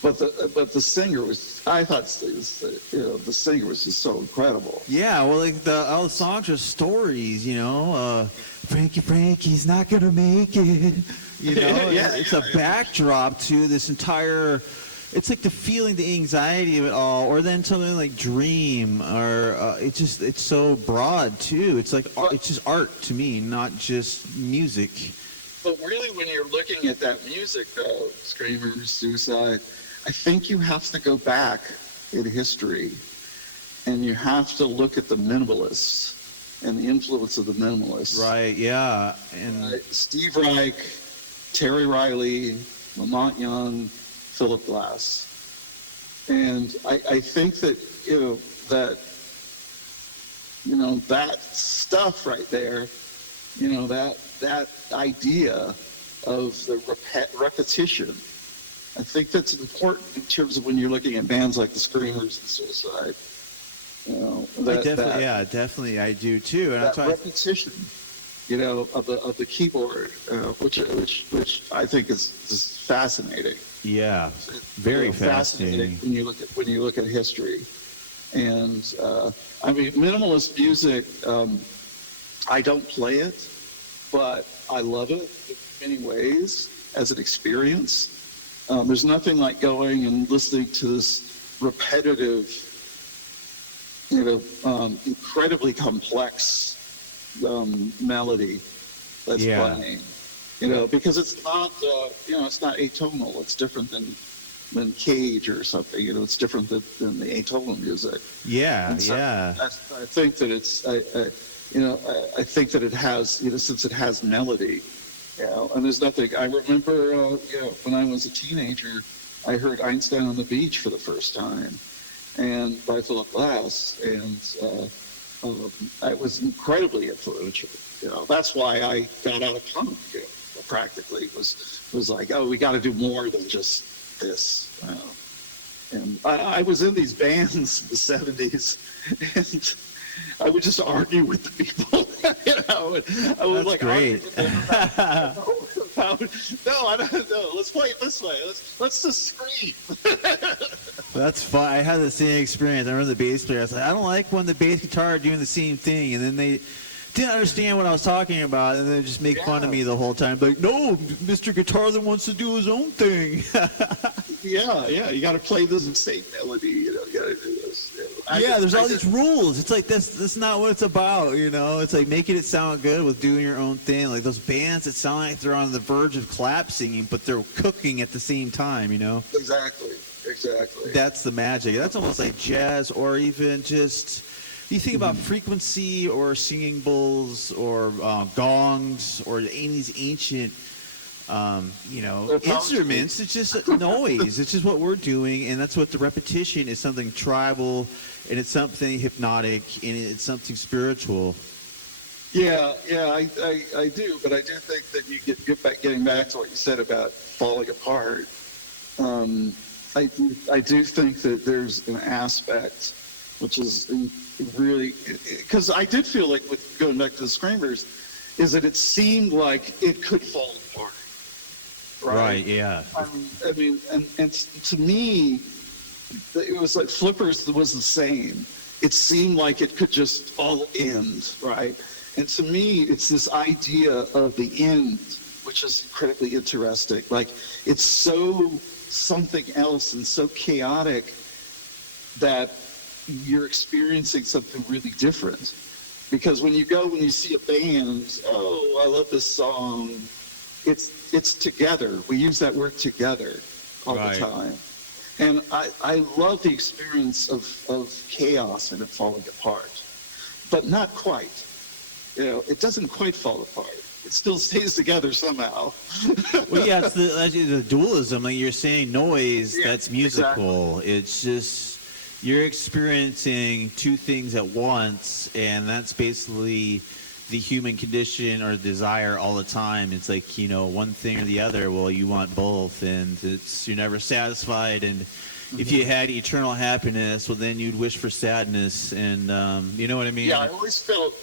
But the singer was. I thought the singer was just so incredible. Yeah, well, all the songs are stories. Frankie's not gonna make it. It's a backdrop to this entire. It's like the feeling, the anxiety of it all, or then something like Dream, or it's so broad too. It's like it's just art to me, not just music. But really, when you're looking at that music, though, Screamers, Suicide, I think you have to go back in history, and you have to look at the minimalists and the influence of the minimalists. Right. Yeah. And Steve Reich, Terry Riley, Lamont Young, Philip Glass. And I think that that stuff right there, that idea of the repetition, I think that's important in terms of when you're looking at bands like the Screamers and Suicide. Definitely I do too. And that repetition, of the keyboard, which I think is just fascinating. Yeah, very fascinating when you look at history. And minimalist music. I don't play it, but I love it in many ways as an experience. There's nothing like going and listening to this repetitive, incredibly complex melody that's playing. Because it's not, it's not atonal. It's different than Cage or something. It's different than the atonal music. Yeah, so yeah. I think that it's, I think that it has, since it has melody, and there's nothing. I remember, when I was a teenager, I heard Einstein on the Beach for the first time, and by Philip Glass, and I was incredibly influential. That's why I got out of punk. Practically was like, oh, we got to do more than just this. And I was in these bands in the 70s, and I would just argue with the people. And I would That's great. No, I don't know. Let's play it this way. Let's just scream. That's fun. I had the same experience. I remember the bass player. I was like, I don't like when the bass guitar are doing the same thing, and then they didn't understand what I was talking about, and they just make fun of me the whole time. Like, no, Mr. Guitar that wants to do his own thing. Yeah, you got to play this same melody. You got to do this. There's all these rules. It's like that's not what it's about. It's like making it sound good with doing your own thing. Like those bands that sound like they're on the verge of clap singing, but they're cooking at the same time. Exactly. That's the magic. That's almost like jazz, or even just. You think about frequency or singing bowls or gongs or any of these ancient, instruments. It's just noise. It's just what we're doing, and that's what the repetition is. Something tribal, and it's something hypnotic, and it's something spiritual. Yeah, I do, but I do think that you getting back to what you said about falling apart. I do think that there's an aspect which is really, because I did feel like, with going back to the Screamers, is that it seemed like it could fall apart. Right, yeah. I mean, and to me, it was like Flippers was the same. It seemed like it could just all end, right? And to me, it's this idea of the end, which is incredibly interesting. Like, it's so something else and so chaotic that you're experiencing something really different. Because when you see a band, oh, I love this song, it's together. We use that word together all the time. And I love the experience of chaos and it falling apart. But not quite. It doesn't quite fall apart. It still stays together somehow. Well, yeah, it's the dualism. Like you're saying, noise, that's musical. Exactly. It's just, you're experiencing two things at once, and that's basically the human condition or desire all the time. It's like, one thing or the other. Well, you want both, and you're never satisfied. And if you had eternal happiness, well, then you'd wish for sadness. And you know what I mean? Yeah, I always felt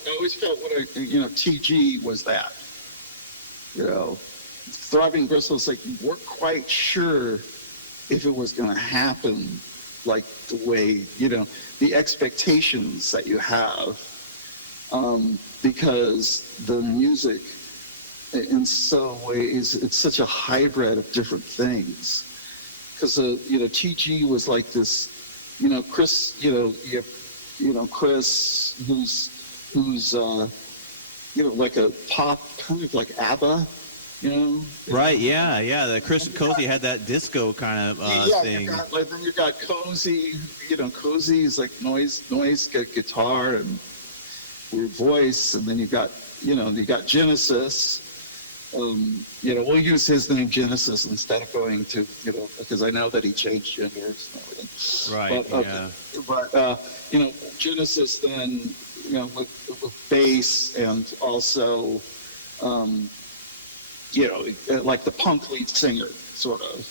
TG was that. Throbbing Gristle, like you weren't quite sure if it was going to happen, like the way, the expectations that you have, because the music, in some ways, it's such a hybrid of different things. Because, TG was like this, Chris, Chris, who's like a pop, kind of like ABBA, Right, yeah. The Chris Cozy had that disco kind of thing. Then you got Cozy, Cozy is like noise guitar and weird voice, and then you got Genesis. We'll use his name Genesis instead of going to, because I know that he changed genders and everything. Right, But Genesis then, with bass and also, like the punk lead singer, sort of,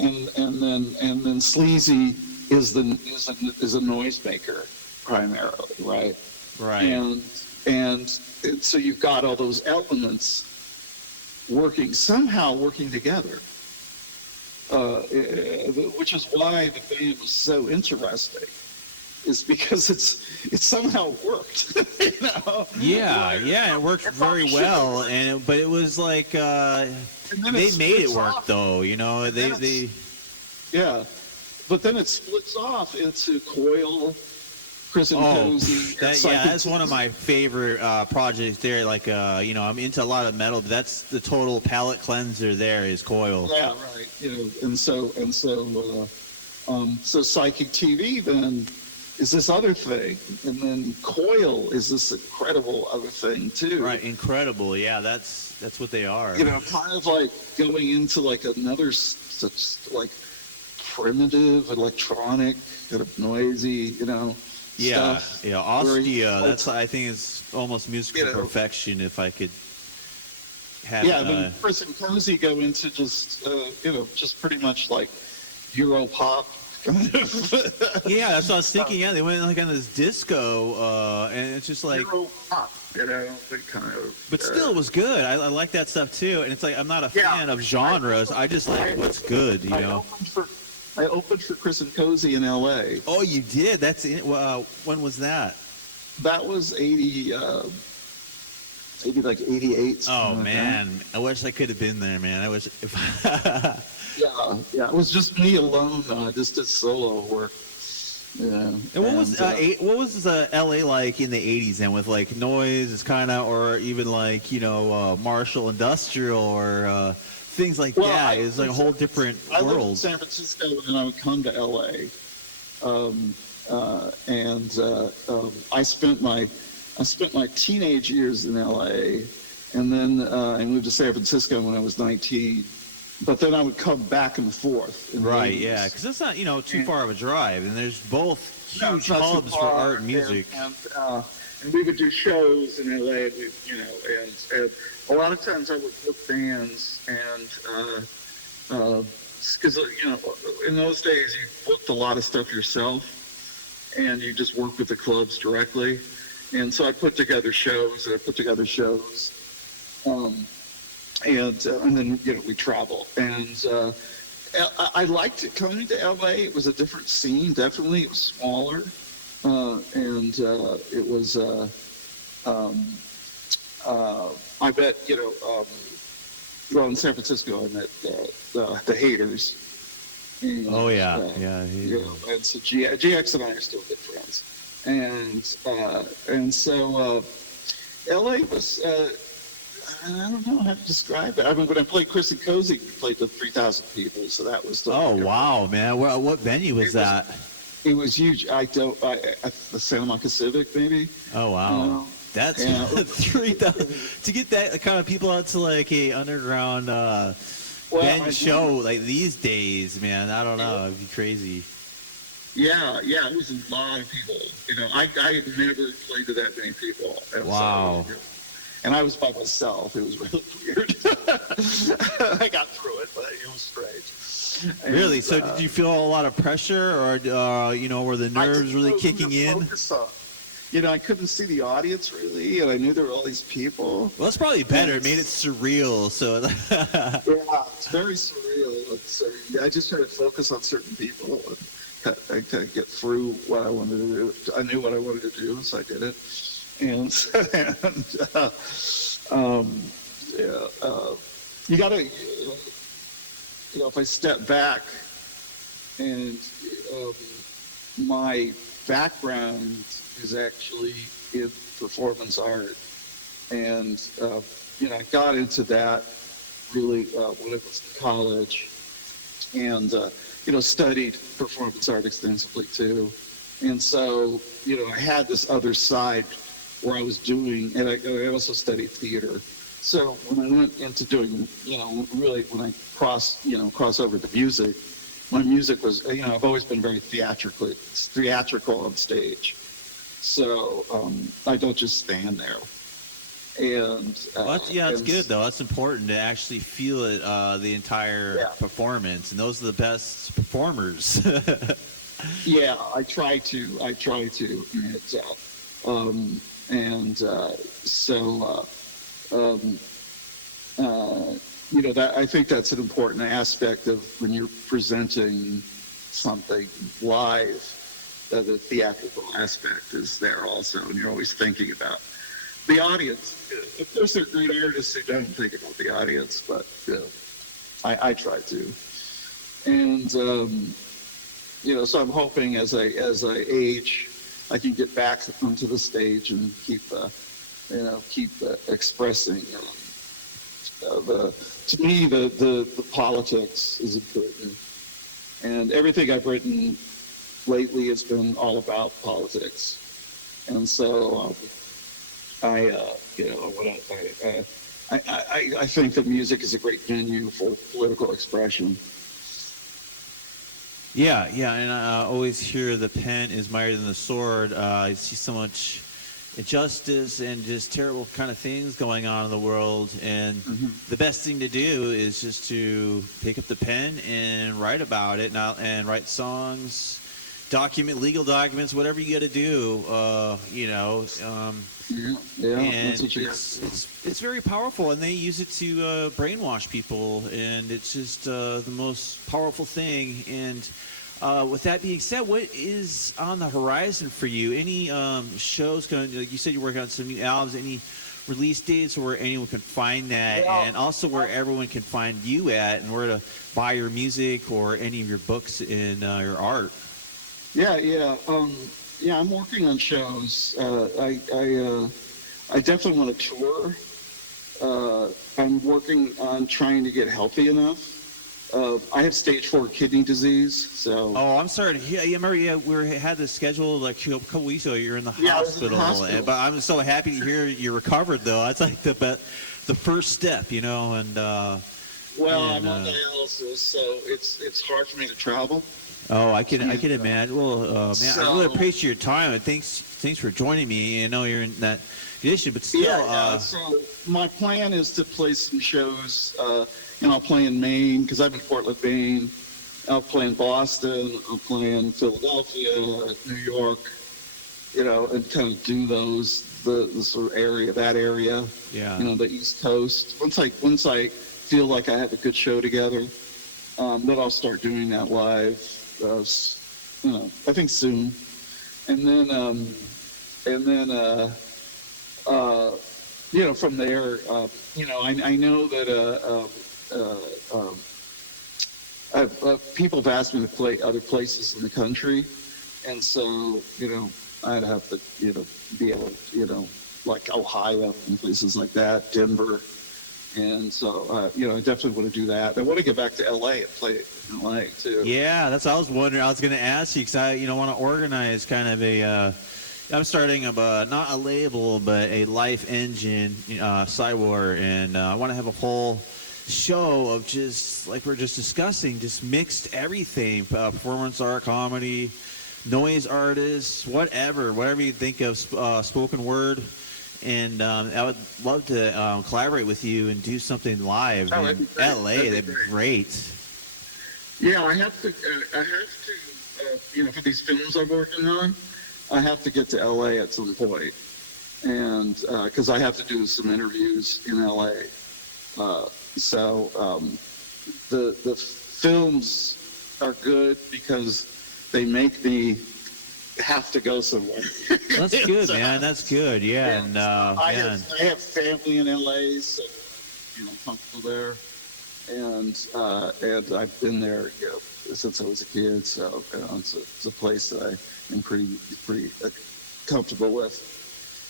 and then Sleazy is a noisemaker primarily, right? Right. And so you've got all those elements somehow working together, which is why the band was so interesting. Is because it somehow worked, Yeah, it worked very well, but it was like they made it work though, they. Yeah, but then it splits off into Coil, Chris and Cozy. That's one of my favorite projects there. Like, I'm into a lot of metal, but that's the total palate cleanser there is Coil. Yeah, right. So Psychic TV then is this other thing, and then Coil is this incredible other thing too. Right, incredible. Yeah, that's what they are. Kind of like going into like another such like primitive electronic kind of noisy, stuff. Yeah, Ostia. That's, I think, is almost musical perfection. If I could have. Yeah, then Chris and Cozy go into just just pretty much like Euro pop kind of. Yeah, that's what I was thinking. Yeah, they went like on this disco, and it's just like Euro pop, they kind of. But still, it was good. I like that stuff too. And it's like I'm not a fan of genres. I just like what's good. I opened for Chris and Cozy in L.A. Oh, you did? That's it. When was that? That was 80, maybe like 88. Oh man, I wish I could have been there, man. I wish. Yeah. It was just me alone. I just did solo work. Yeah. And what was LA like in the 80s then, with like noise, it's kind of, or even like Marshall Industrial or things like that? It's like a whole different world. I lived in world. San Francisco, and I would come to LA, I spent my teenage years in LA, and then I moved to San Francisco when I was 19. But then I would come back and forth. Right, yeah, because it's not too far of a drive, and there's both huge hubs for art and music. And we would do shows in LA, and a lot of times I would book bands, and because in those days you booked a lot of stuff yourself, and you just worked with the clubs directly, and so I put together shows, and then we travel, and I liked it coming to LA. It was a different scene, definitely. It was smaller, and it was. I bet well, in San Francisco, I met the Haters. And, oh yeah. And so GX and I are still good friends, and so LA was. I don't know how to describe it. I mean, when I played Chris and Cozy, we played to 3,000 people, so that was. Wow, man! What venue was that? It was huge. The Santa Monica Civic, maybe. Oh wow, that's 3,000 to get that kind of people out to like a underground show like these days, man. I don't know, it'd be crazy. Yeah, it was a lot of people. I had never played to that many people. Wow. And I was by myself. It was really weird. I got through it, but it was strange. Really? And, so did you feel a lot of pressure, or were the nerves really kicking in? I couldn't see the audience really, and I knew there were all these people. Well, that's probably better. It made it surreal. So yeah, it's very surreal. I just tried to focus on certain people and kind of get through what I wanted to do. I knew what I wanted to do, so I did it. And you got to, if I step back, and my background is actually in performance art, and I got into that really when I was in college, and studied performance art extensively too, and so I had this other side where I was doing, and I also studied theater. So when I went into doing, really when I cross over to music, my music was, I've always been very theatrical on stage. So I don't just stand there. And it's good though. That's important to actually feel it the entire performance, and those are the best performers. Yeah, I try to. That I think that's an important aspect of when you're presenting something live. The theatrical aspect is there also, and you're always thinking about the audience. Of course, there are great artists who don't think about the audience, but I try to. And so I'm hoping as I age, I can get back onto the stage and keep expressing. To me, the politics is important, and everything I've written lately has been all about politics, and so I think that music is a great venue for political expression. Yeah, and I always hear the pen is mightier than the sword. I see so much injustice and just terrible kind of things going on in the world, and the best thing to do is just to pick up the pen and write about it, and write songs, document legal documents, whatever you got to do. And That's what you it's very powerful, and they use it to brainwash people, and it's just the most powerful thing. And with that being said, what is on the horizon for you? Any shows going? Like you said, you're working on some new albums. Any release dates where anyone can find that, and also where everyone can find you at, and where to buy your music or any of your books and your art? I'm working on shows. I definitely want to tour. I'm working on trying to get healthy enough. I have stage 4 kidney disease, so. Oh, I'm sorry to hear. I remember we had this scheduled like a couple weeks ago. You're in the hospital. But I'm so happy to hear you recovered, though. That's like the first step, And I'm on dialysis, so it's hard for me to travel. Oh, I can imagine. Well, man, I really appreciate your time, and thanks for joining me. I know you're in that condition, but still. So my plan is to play some shows. I'll play in Maine because I'm in Portland, Maine. I'll play in Boston. I'll play in Philadelphia, New York. And kind of do those the sort of area, that area. Yeah. The East Coast. Once I feel like I have a good show together, then I'll start doing that live. I think soon, and then from there, I know that people have asked me to play other places in the country, and so I'd have to be able to like Ohio and places like that, Denver. And so, I definitely want to do that. I want to get back to L.A. and play in L.A. too. Yeah, that's what I was wondering. I was going to ask you because I, want to organize kind of I'm starting not a label, but a life engine, PSYWAR, and I want to have a whole show of just, like we're just discussing, just mixed everything, performance art, comedy, noise artists, whatever you think of, spoken word. And I would love to collaborate with you and do something live in LA. That'd be great. Yeah, I have to, for these films I'm working on, I have to get to LA at some point. And because I have to do some interviews in LA. The films are good because they make me have to go somewhere. That's good, man. That's good. Yeah, and I have family in LA, so comfortable there, and I've been there since I was a kid. So it's a place that I am pretty comfortable with.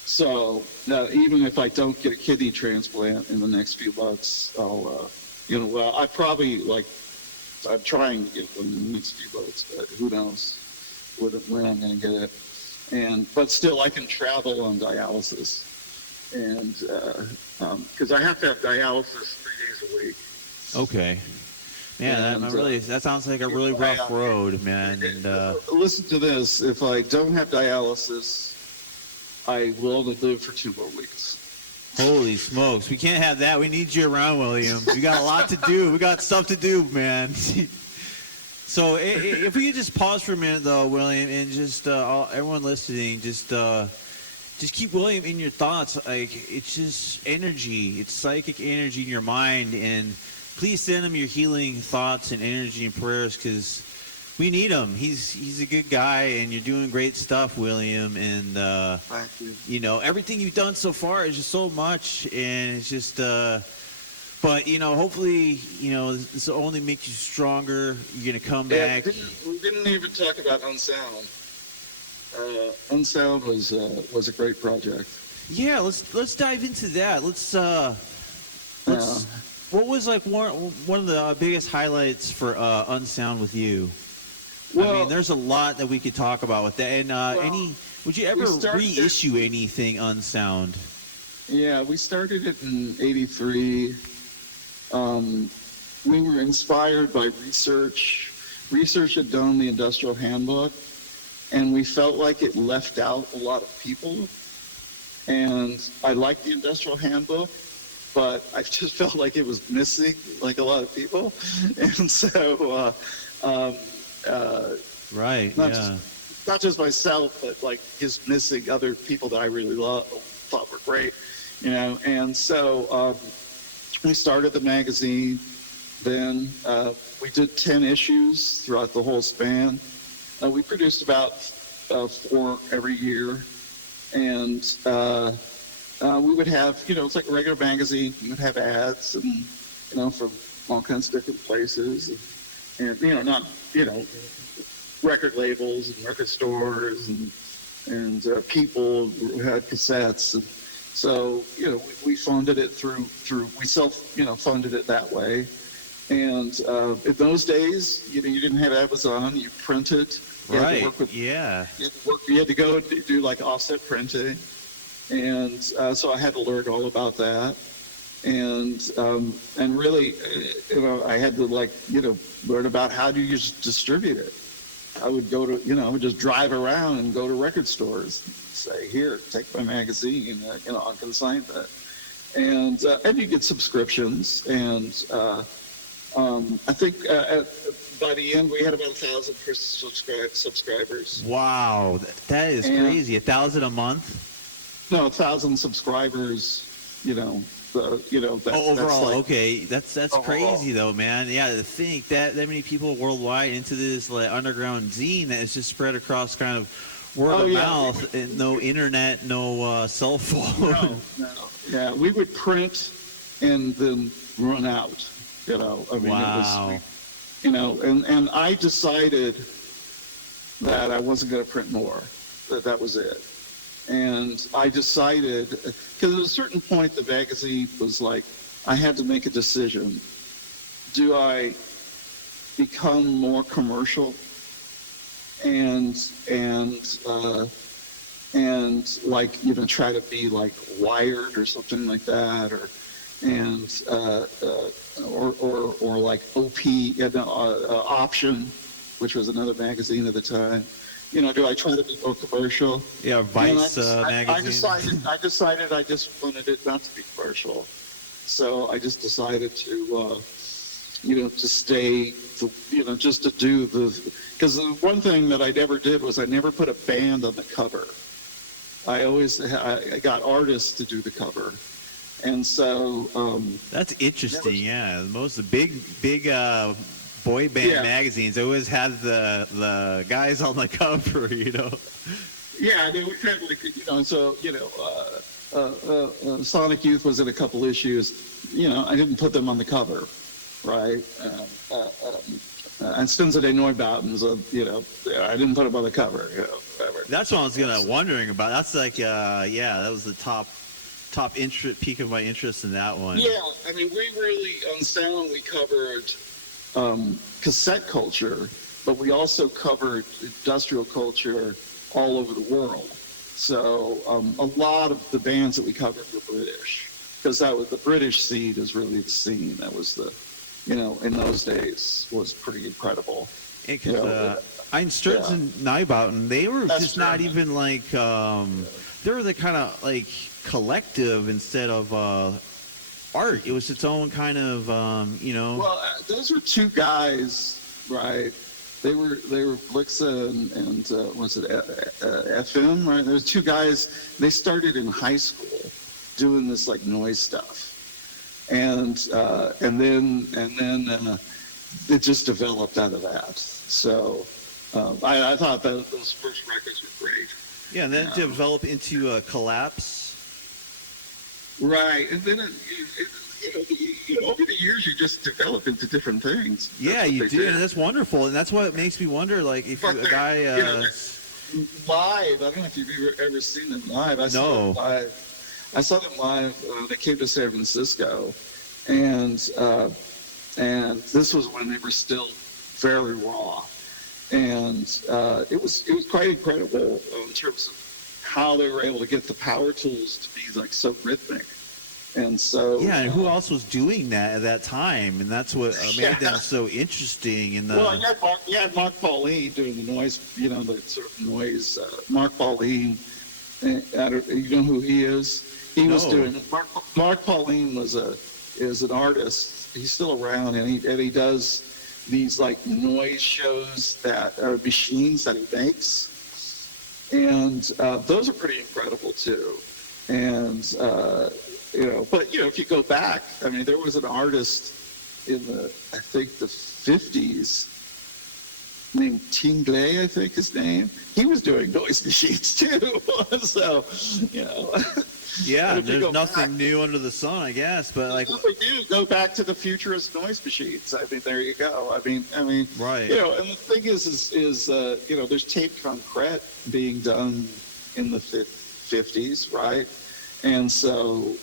So even if I don't get a kidney transplant in the next few months, I'll I'm trying to get one in the next few months, but who knows when I'm going to get it. But still, I can travel on dialysis, and because I have to have dialysis 3 days a week. Okay. Yeah, that sounds like a really rough road, man. And listen to this: if I don't have dialysis, I will only live for 2 more weeks. Holy smokes! We can't have that. We need you around, William. We got a lot to do. We got stuff to do, man. So if we could just pause for a minute, though, William, and just everyone listening, just keep William in your thoughts. Like, it's just energy. It's psychic energy in your mind, and please send him your healing thoughts and energy and prayers, because we need him. He's a good guy, and you're doing great stuff, William. And thank you. Everything you've done so far is just so much, and it's just But hopefully, this will only make you stronger. You're gonna come back. We didn't even talk about Unsound. Unsound was a great project. Yeah, let's dive into that. Let's what was like one of the biggest highlights for Unsound with you? Well, I mean, there's a lot that we could talk about with that. And would you ever reissue anything Unsound? Yeah, we started it in '83. We were inspired by research. Research had done the Industrial Handbook, and we felt like it left out a lot of people. And I liked the Industrial Handbook, but I just felt like it was missing, like a lot of people. And so, right, not just myself, but like just missing other people that I really thought were great, And so we started the magazine. Then we did 10 issues throughout the whole span. We produced about 4 every year. And we would have, it's like a regular magazine. We would have ads and, from all kinds of different places. And not, record labels and record stores and people who had cassettes. And so, we funded it through we funded it that way. And in those days, you didn't have Amazon. You printed. Right. You had to go do like offset printing, and so I had to learn all about that, and really, I had to learn about how do you distribute it. I would go to, I would just drive around and go to record stores, and say, here, take my magazine, on consignment, and you get subscriptions, and I think by the end we had about 1,000 subscribers. Wow, that is crazy. 1,000 a month? No, 1,000 subscribers. Overall, that's okay, that's overall. Crazy though, man. Yeah, to think that many people worldwide into this underground zine that is just spread across kind of word of mouth, and no internet, no cell phone. No. Yeah, we would print and then run out. Wow. It was, and I decided that I wasn't going to print more. That was it. And I decided, because at a certain point the magazine was like, I had to make a decision. Do I become more commercial and try to be like Wired or something like that, or like Option, which was another magazine at the time. Do I try to be more commercial? Yeah, Vice magazine. I decided I just wanted it not to be commercial, so I just decided to, to stay, just to do because the one thing that I never did was I never put a band on the cover. I got artists to do the cover. And so that's interesting. The big boy band magazines always had the guys on the cover. Yeah, they would kind of, so Sonic Youth was in a couple issues. I didn't put them on the cover, right? And Stunze de Neubauten, I didn't put them on the cover. Whatever. That's what I was wondering about. That's like, that was the top peak of my interest in that one. Yeah, I mean, we really, on Sound, we covered cassette culture, but we also covered industrial culture all over the world. So a lot of the bands that we covered were British, because that was the British scene is really the scene. That was the, in those days was pretty incredible. Stunze de Neubauten, they were just German. Not even like, they were the kind of like collective instead of art. It was its own kind of, Well, those were two guys, right? They were Blixa and was it FM, right? There's two guys. They started in high school doing this like noise stuff, and then it just developed out of that. So I thought that those first records were great. Yeah, and then developed into Collapse. Right, and then over the years, you just develop into different things. Yeah, you do, and that's wonderful, and that's what makes me wonder, like, if But a guy. live. I don't know if you've ever seen them live. I saw them live. I saw them live. They came to San Francisco, and this was when they were still very raw, and it was quite incredible in terms of how they were able to get the power tools to be like so rhythmic. And so Yeah, and who else was doing that at that time? And that's what made them so interesting. In the Well, you had Mark Pauline doing the noise, the sort of noise. Mark Pauline, you know who he is? He was doing. Mark Pauline is an artist. He's still around, and he does these like noise shows that are machines that he makes, and those are pretty incredible too. And but if you go back, I mean, there was an artist in I think the 50s named Tingley, I think his name. He was doing noise machines too. So, Yeah, there's nothing new under the sun, I guess. But like, nothing new. Go back to the futurist noise machines. I mean, there you go. I mean, right. And the thing is there's tape concrete being done in the 50s, right? And so,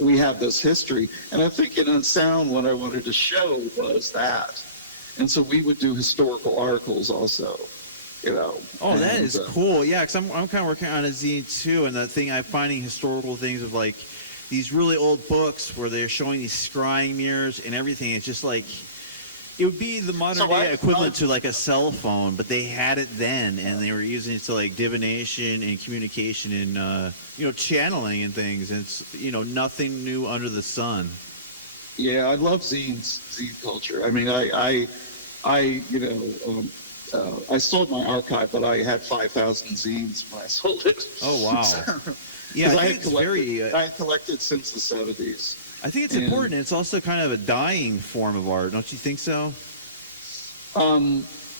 we have this history. And I think in Unsound, what I wanted to show was that. And so we would do historical articles also, Oh, that is cool. Yeah, because I'm kind of working on a zine too, and the thing I'm finding historical things of like these really old books where they're showing these scrying mirrors and everything. It's just like, it would be the modern day equivalent to like a cell phone, but they had it then, and they were using it to like divination and communication and channeling and things. And it's nothing new under the sun. Yeah, I love zine culture. I mean, I sold my archive, but I had 5,000 zines when I sold it. Oh wow! Yeah, I had collected since the 70s. I think it's important. It's also kind of a dying form of art, don't you think so?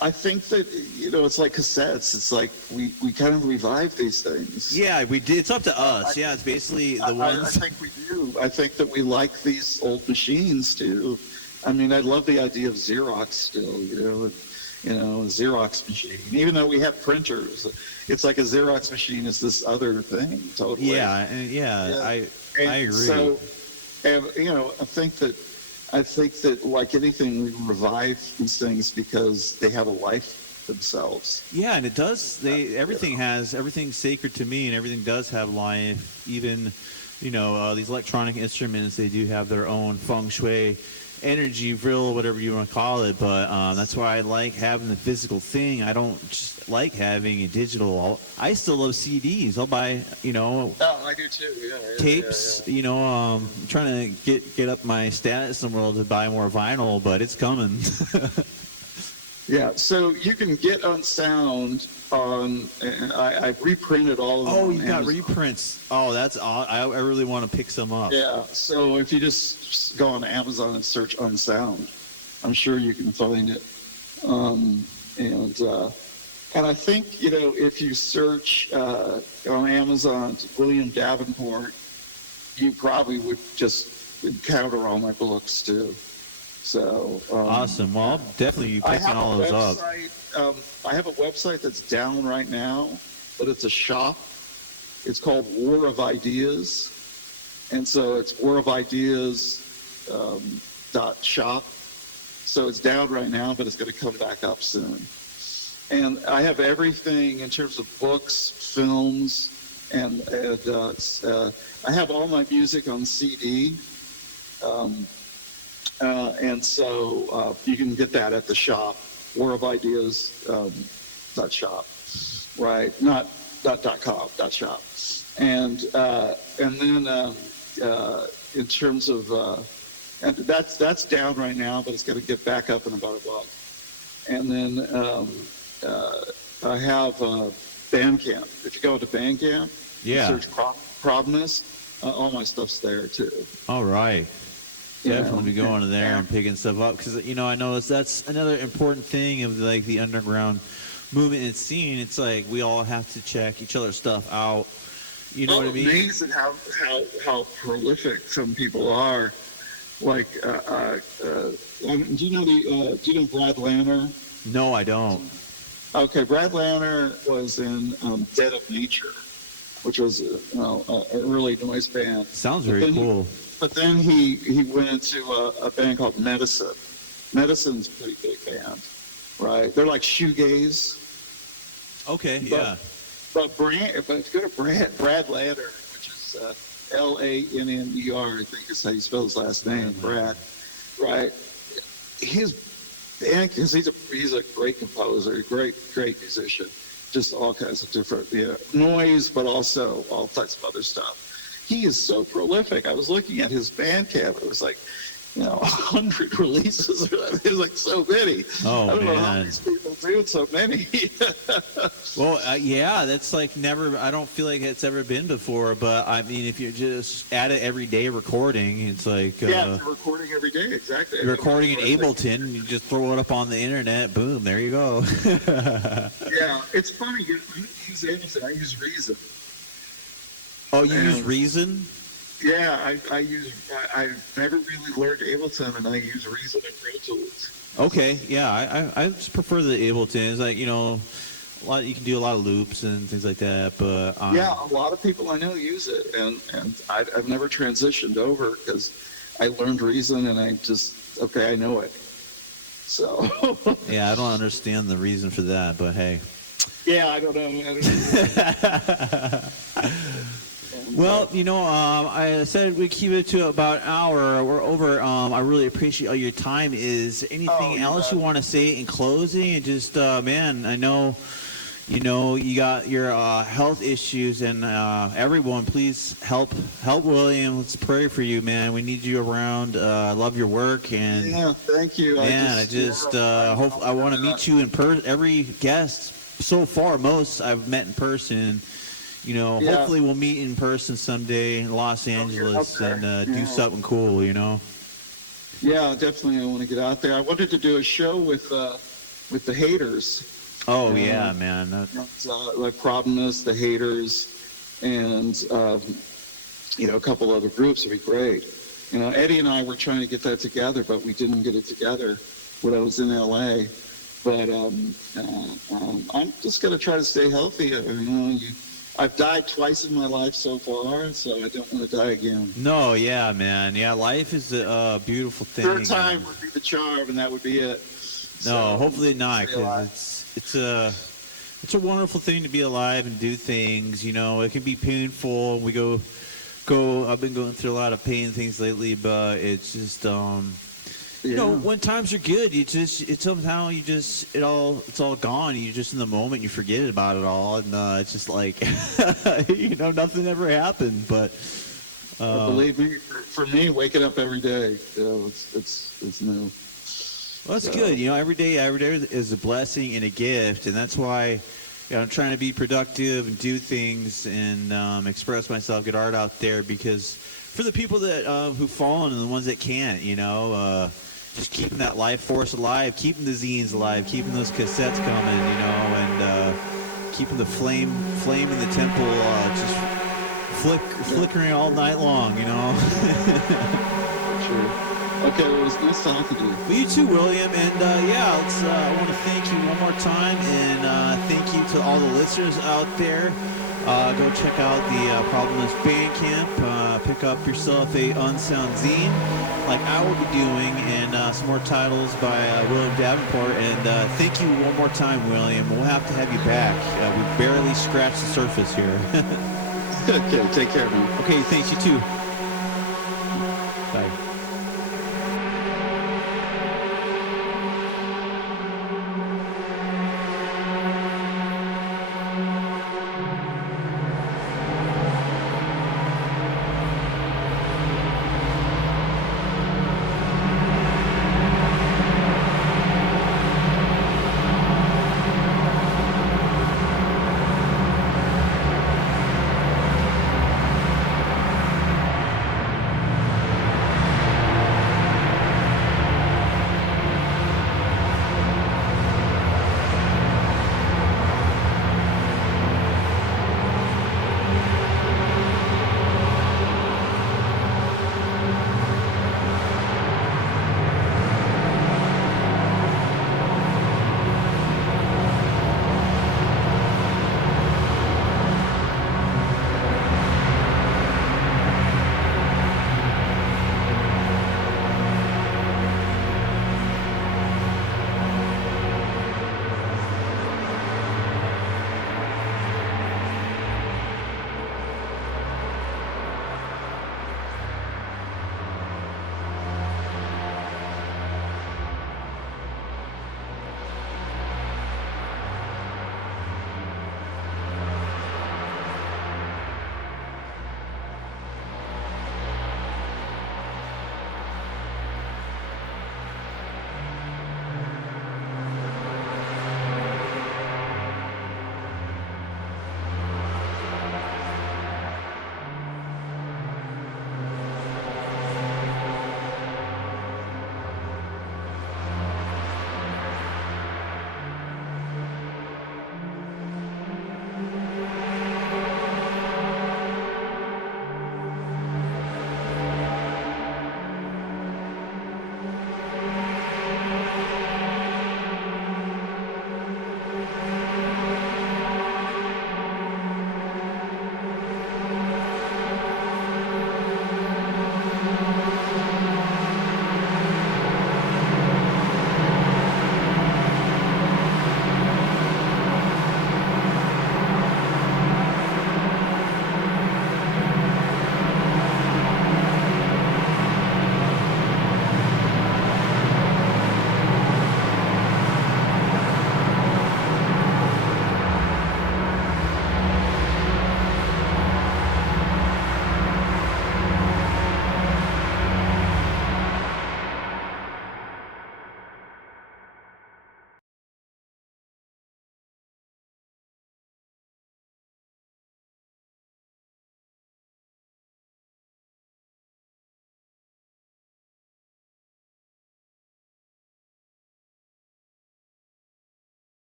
I think that it's like cassettes. It's like we kind of revive these things. Yeah, we did. It's up to us. It's basically the ones. I think we do. I think that we like these old machines too. I mean, I love the idea of Xerox still. A Xerox machine. Even though we have printers, it's like a Xerox machine is this other thing. Totally. Yeah, I agree. So, I think that like anything, we revive these things because they have a life themselves. Yeah, and it does. Everything's sacred to me, and everything does have life. Even, these electronic instruments, they do have their own feng shui, energy, Vril, whatever you want to call it. But that's why I like having the physical thing. I don't just like having a digital. I still love CDs. I'll buy, Oh, I do too. Yeah, tapes. I'm trying to get up my status in the world to buy more vinyl, but it's coming. Yeah, so you can get Unsound on. I reprinted all of them. Oh, on you got Amazon. reprints. Oh, that's I really want to pick some up. Yeah, so if you just go on Amazon and search Unsound, I'm sure you can find it. And I think if you search on Amazon William Davenport, you probably would just encounter all my books too. So awesome. Well, I'll definitely be picking all those up. I have a website that's down right now, but it's a shop. It's called War of Ideas, and so it's War of Ideas .shop. So it's down right now, but it's going to come back up soon. And I have everything in terms of books, films, and I have all my music on CD. And so you can get that at the shop, War of Ideas .shop, right? Not .com, .shop. And then in terms of and that's down right now, but it's going to get back up in about a month. And then I have Bandcamp. If you go to Bandcamp, search Problemist, all my stuff's there too. All right. Definitely be going to there and picking stuff up because I know that's another important thing of like the underground movement and scene. It's like we all have to check each other's stuff out. You know what I mean? Amazing how prolific some people are. Like, do you know Brad Lanner? No, I don't. Okay, Brad Lanner was in Dead of Nature, which was an early noise band. Sounds very cool. But then he went into a band called Medicine. Medicine's a pretty big band, right? They're like shoegaze. Okay, yeah. But go to Brad Lanner, which is Lanner, I think is how you spell his last name, Brad, right? His band, because he's a great composer, great musician, just all kinds of different noise, but also all types of other stuff. He is so prolific. I was looking at his Bandcamp. It was like, 100 releases. It was like so many. Oh, I don't know how man. these people do so many. Well, yeah, that's like never. I don't feel like it's ever been before. But I mean, if you're just at it every day recording, it's like If you're recording every day, exactly. you're recording in Ableton. You just throw it up on the internet. Boom, there you go. Yeah, it's funny. I don't use Ableton. I use Reason. Oh, you use Reason? Yeah, I've never really learned Ableton, and I use Reason and Pro Tools. Okay, yeah, I just prefer the Ableton. It's like you can do a lot of loops and things like that. But yeah, a lot of people I know use it, and I've never transitioned over because I learned Reason, and I know it. So yeah, I don't understand the reason for that, but hey. Yeah, I don't know. Well, I said we keep it to about an hour. We're over. I really appreciate all your time. Is anything else you want to say in closing? And just, man, I know, you got your health issues, and everyone, please help William. Let's pray for you, man. We need you around. I love your work, and yeah, thank you. Man, I want to meet you in person. Every guest so far, most I've met in person. Hopefully we'll meet in person someday in Los Angeles and do something cool, Yeah, definitely. I want to get out there. I wanted to do a show with the Haters. Oh, yeah, man. Like Problemist, the Haters, and, a couple other groups would be great. Eddie and I were trying to get that together, but we didn't get it together when I was in L.A. But I'm just going to try to stay healthy. I've died twice in my life so far, so I don't want to die again. No, yeah, man. Yeah, life is a beautiful thing. Third time would be the charm, and that would be it. No, hopefully not, because it's a wonderful thing to be alive and do things. It can be painful. We go. I've been going through a lot of pain things lately, but it's just when times are good, it's all gone. You're just in the moment. You forget about it all, and it's just like nothing ever happened. But believe me, for me, waking up every day, it's new. Well, that's good. Every day is a blessing and a gift, and that's why I'm trying to be productive and do things and express myself, get art out there, because for the people that who've fallen and the ones that can't, just keeping that life force alive, keeping the zines alive, keeping those cassettes coming, and keeping the flame in the temple just flickering all night long, Sure. Okay, well, it was nice talking to you. Well, you too, William. And I want to thank you one more time, and thank you to all the listeners out there. Go check out the Problemist Bandcamp. Pick up yourself a Unsound zine, like I will be doing, and some more titles by William Davenport. And thank you one more time, William. We'll have to have you back. We barely scratched the surface here. Okay, take care, man. Okay, thanks. You too.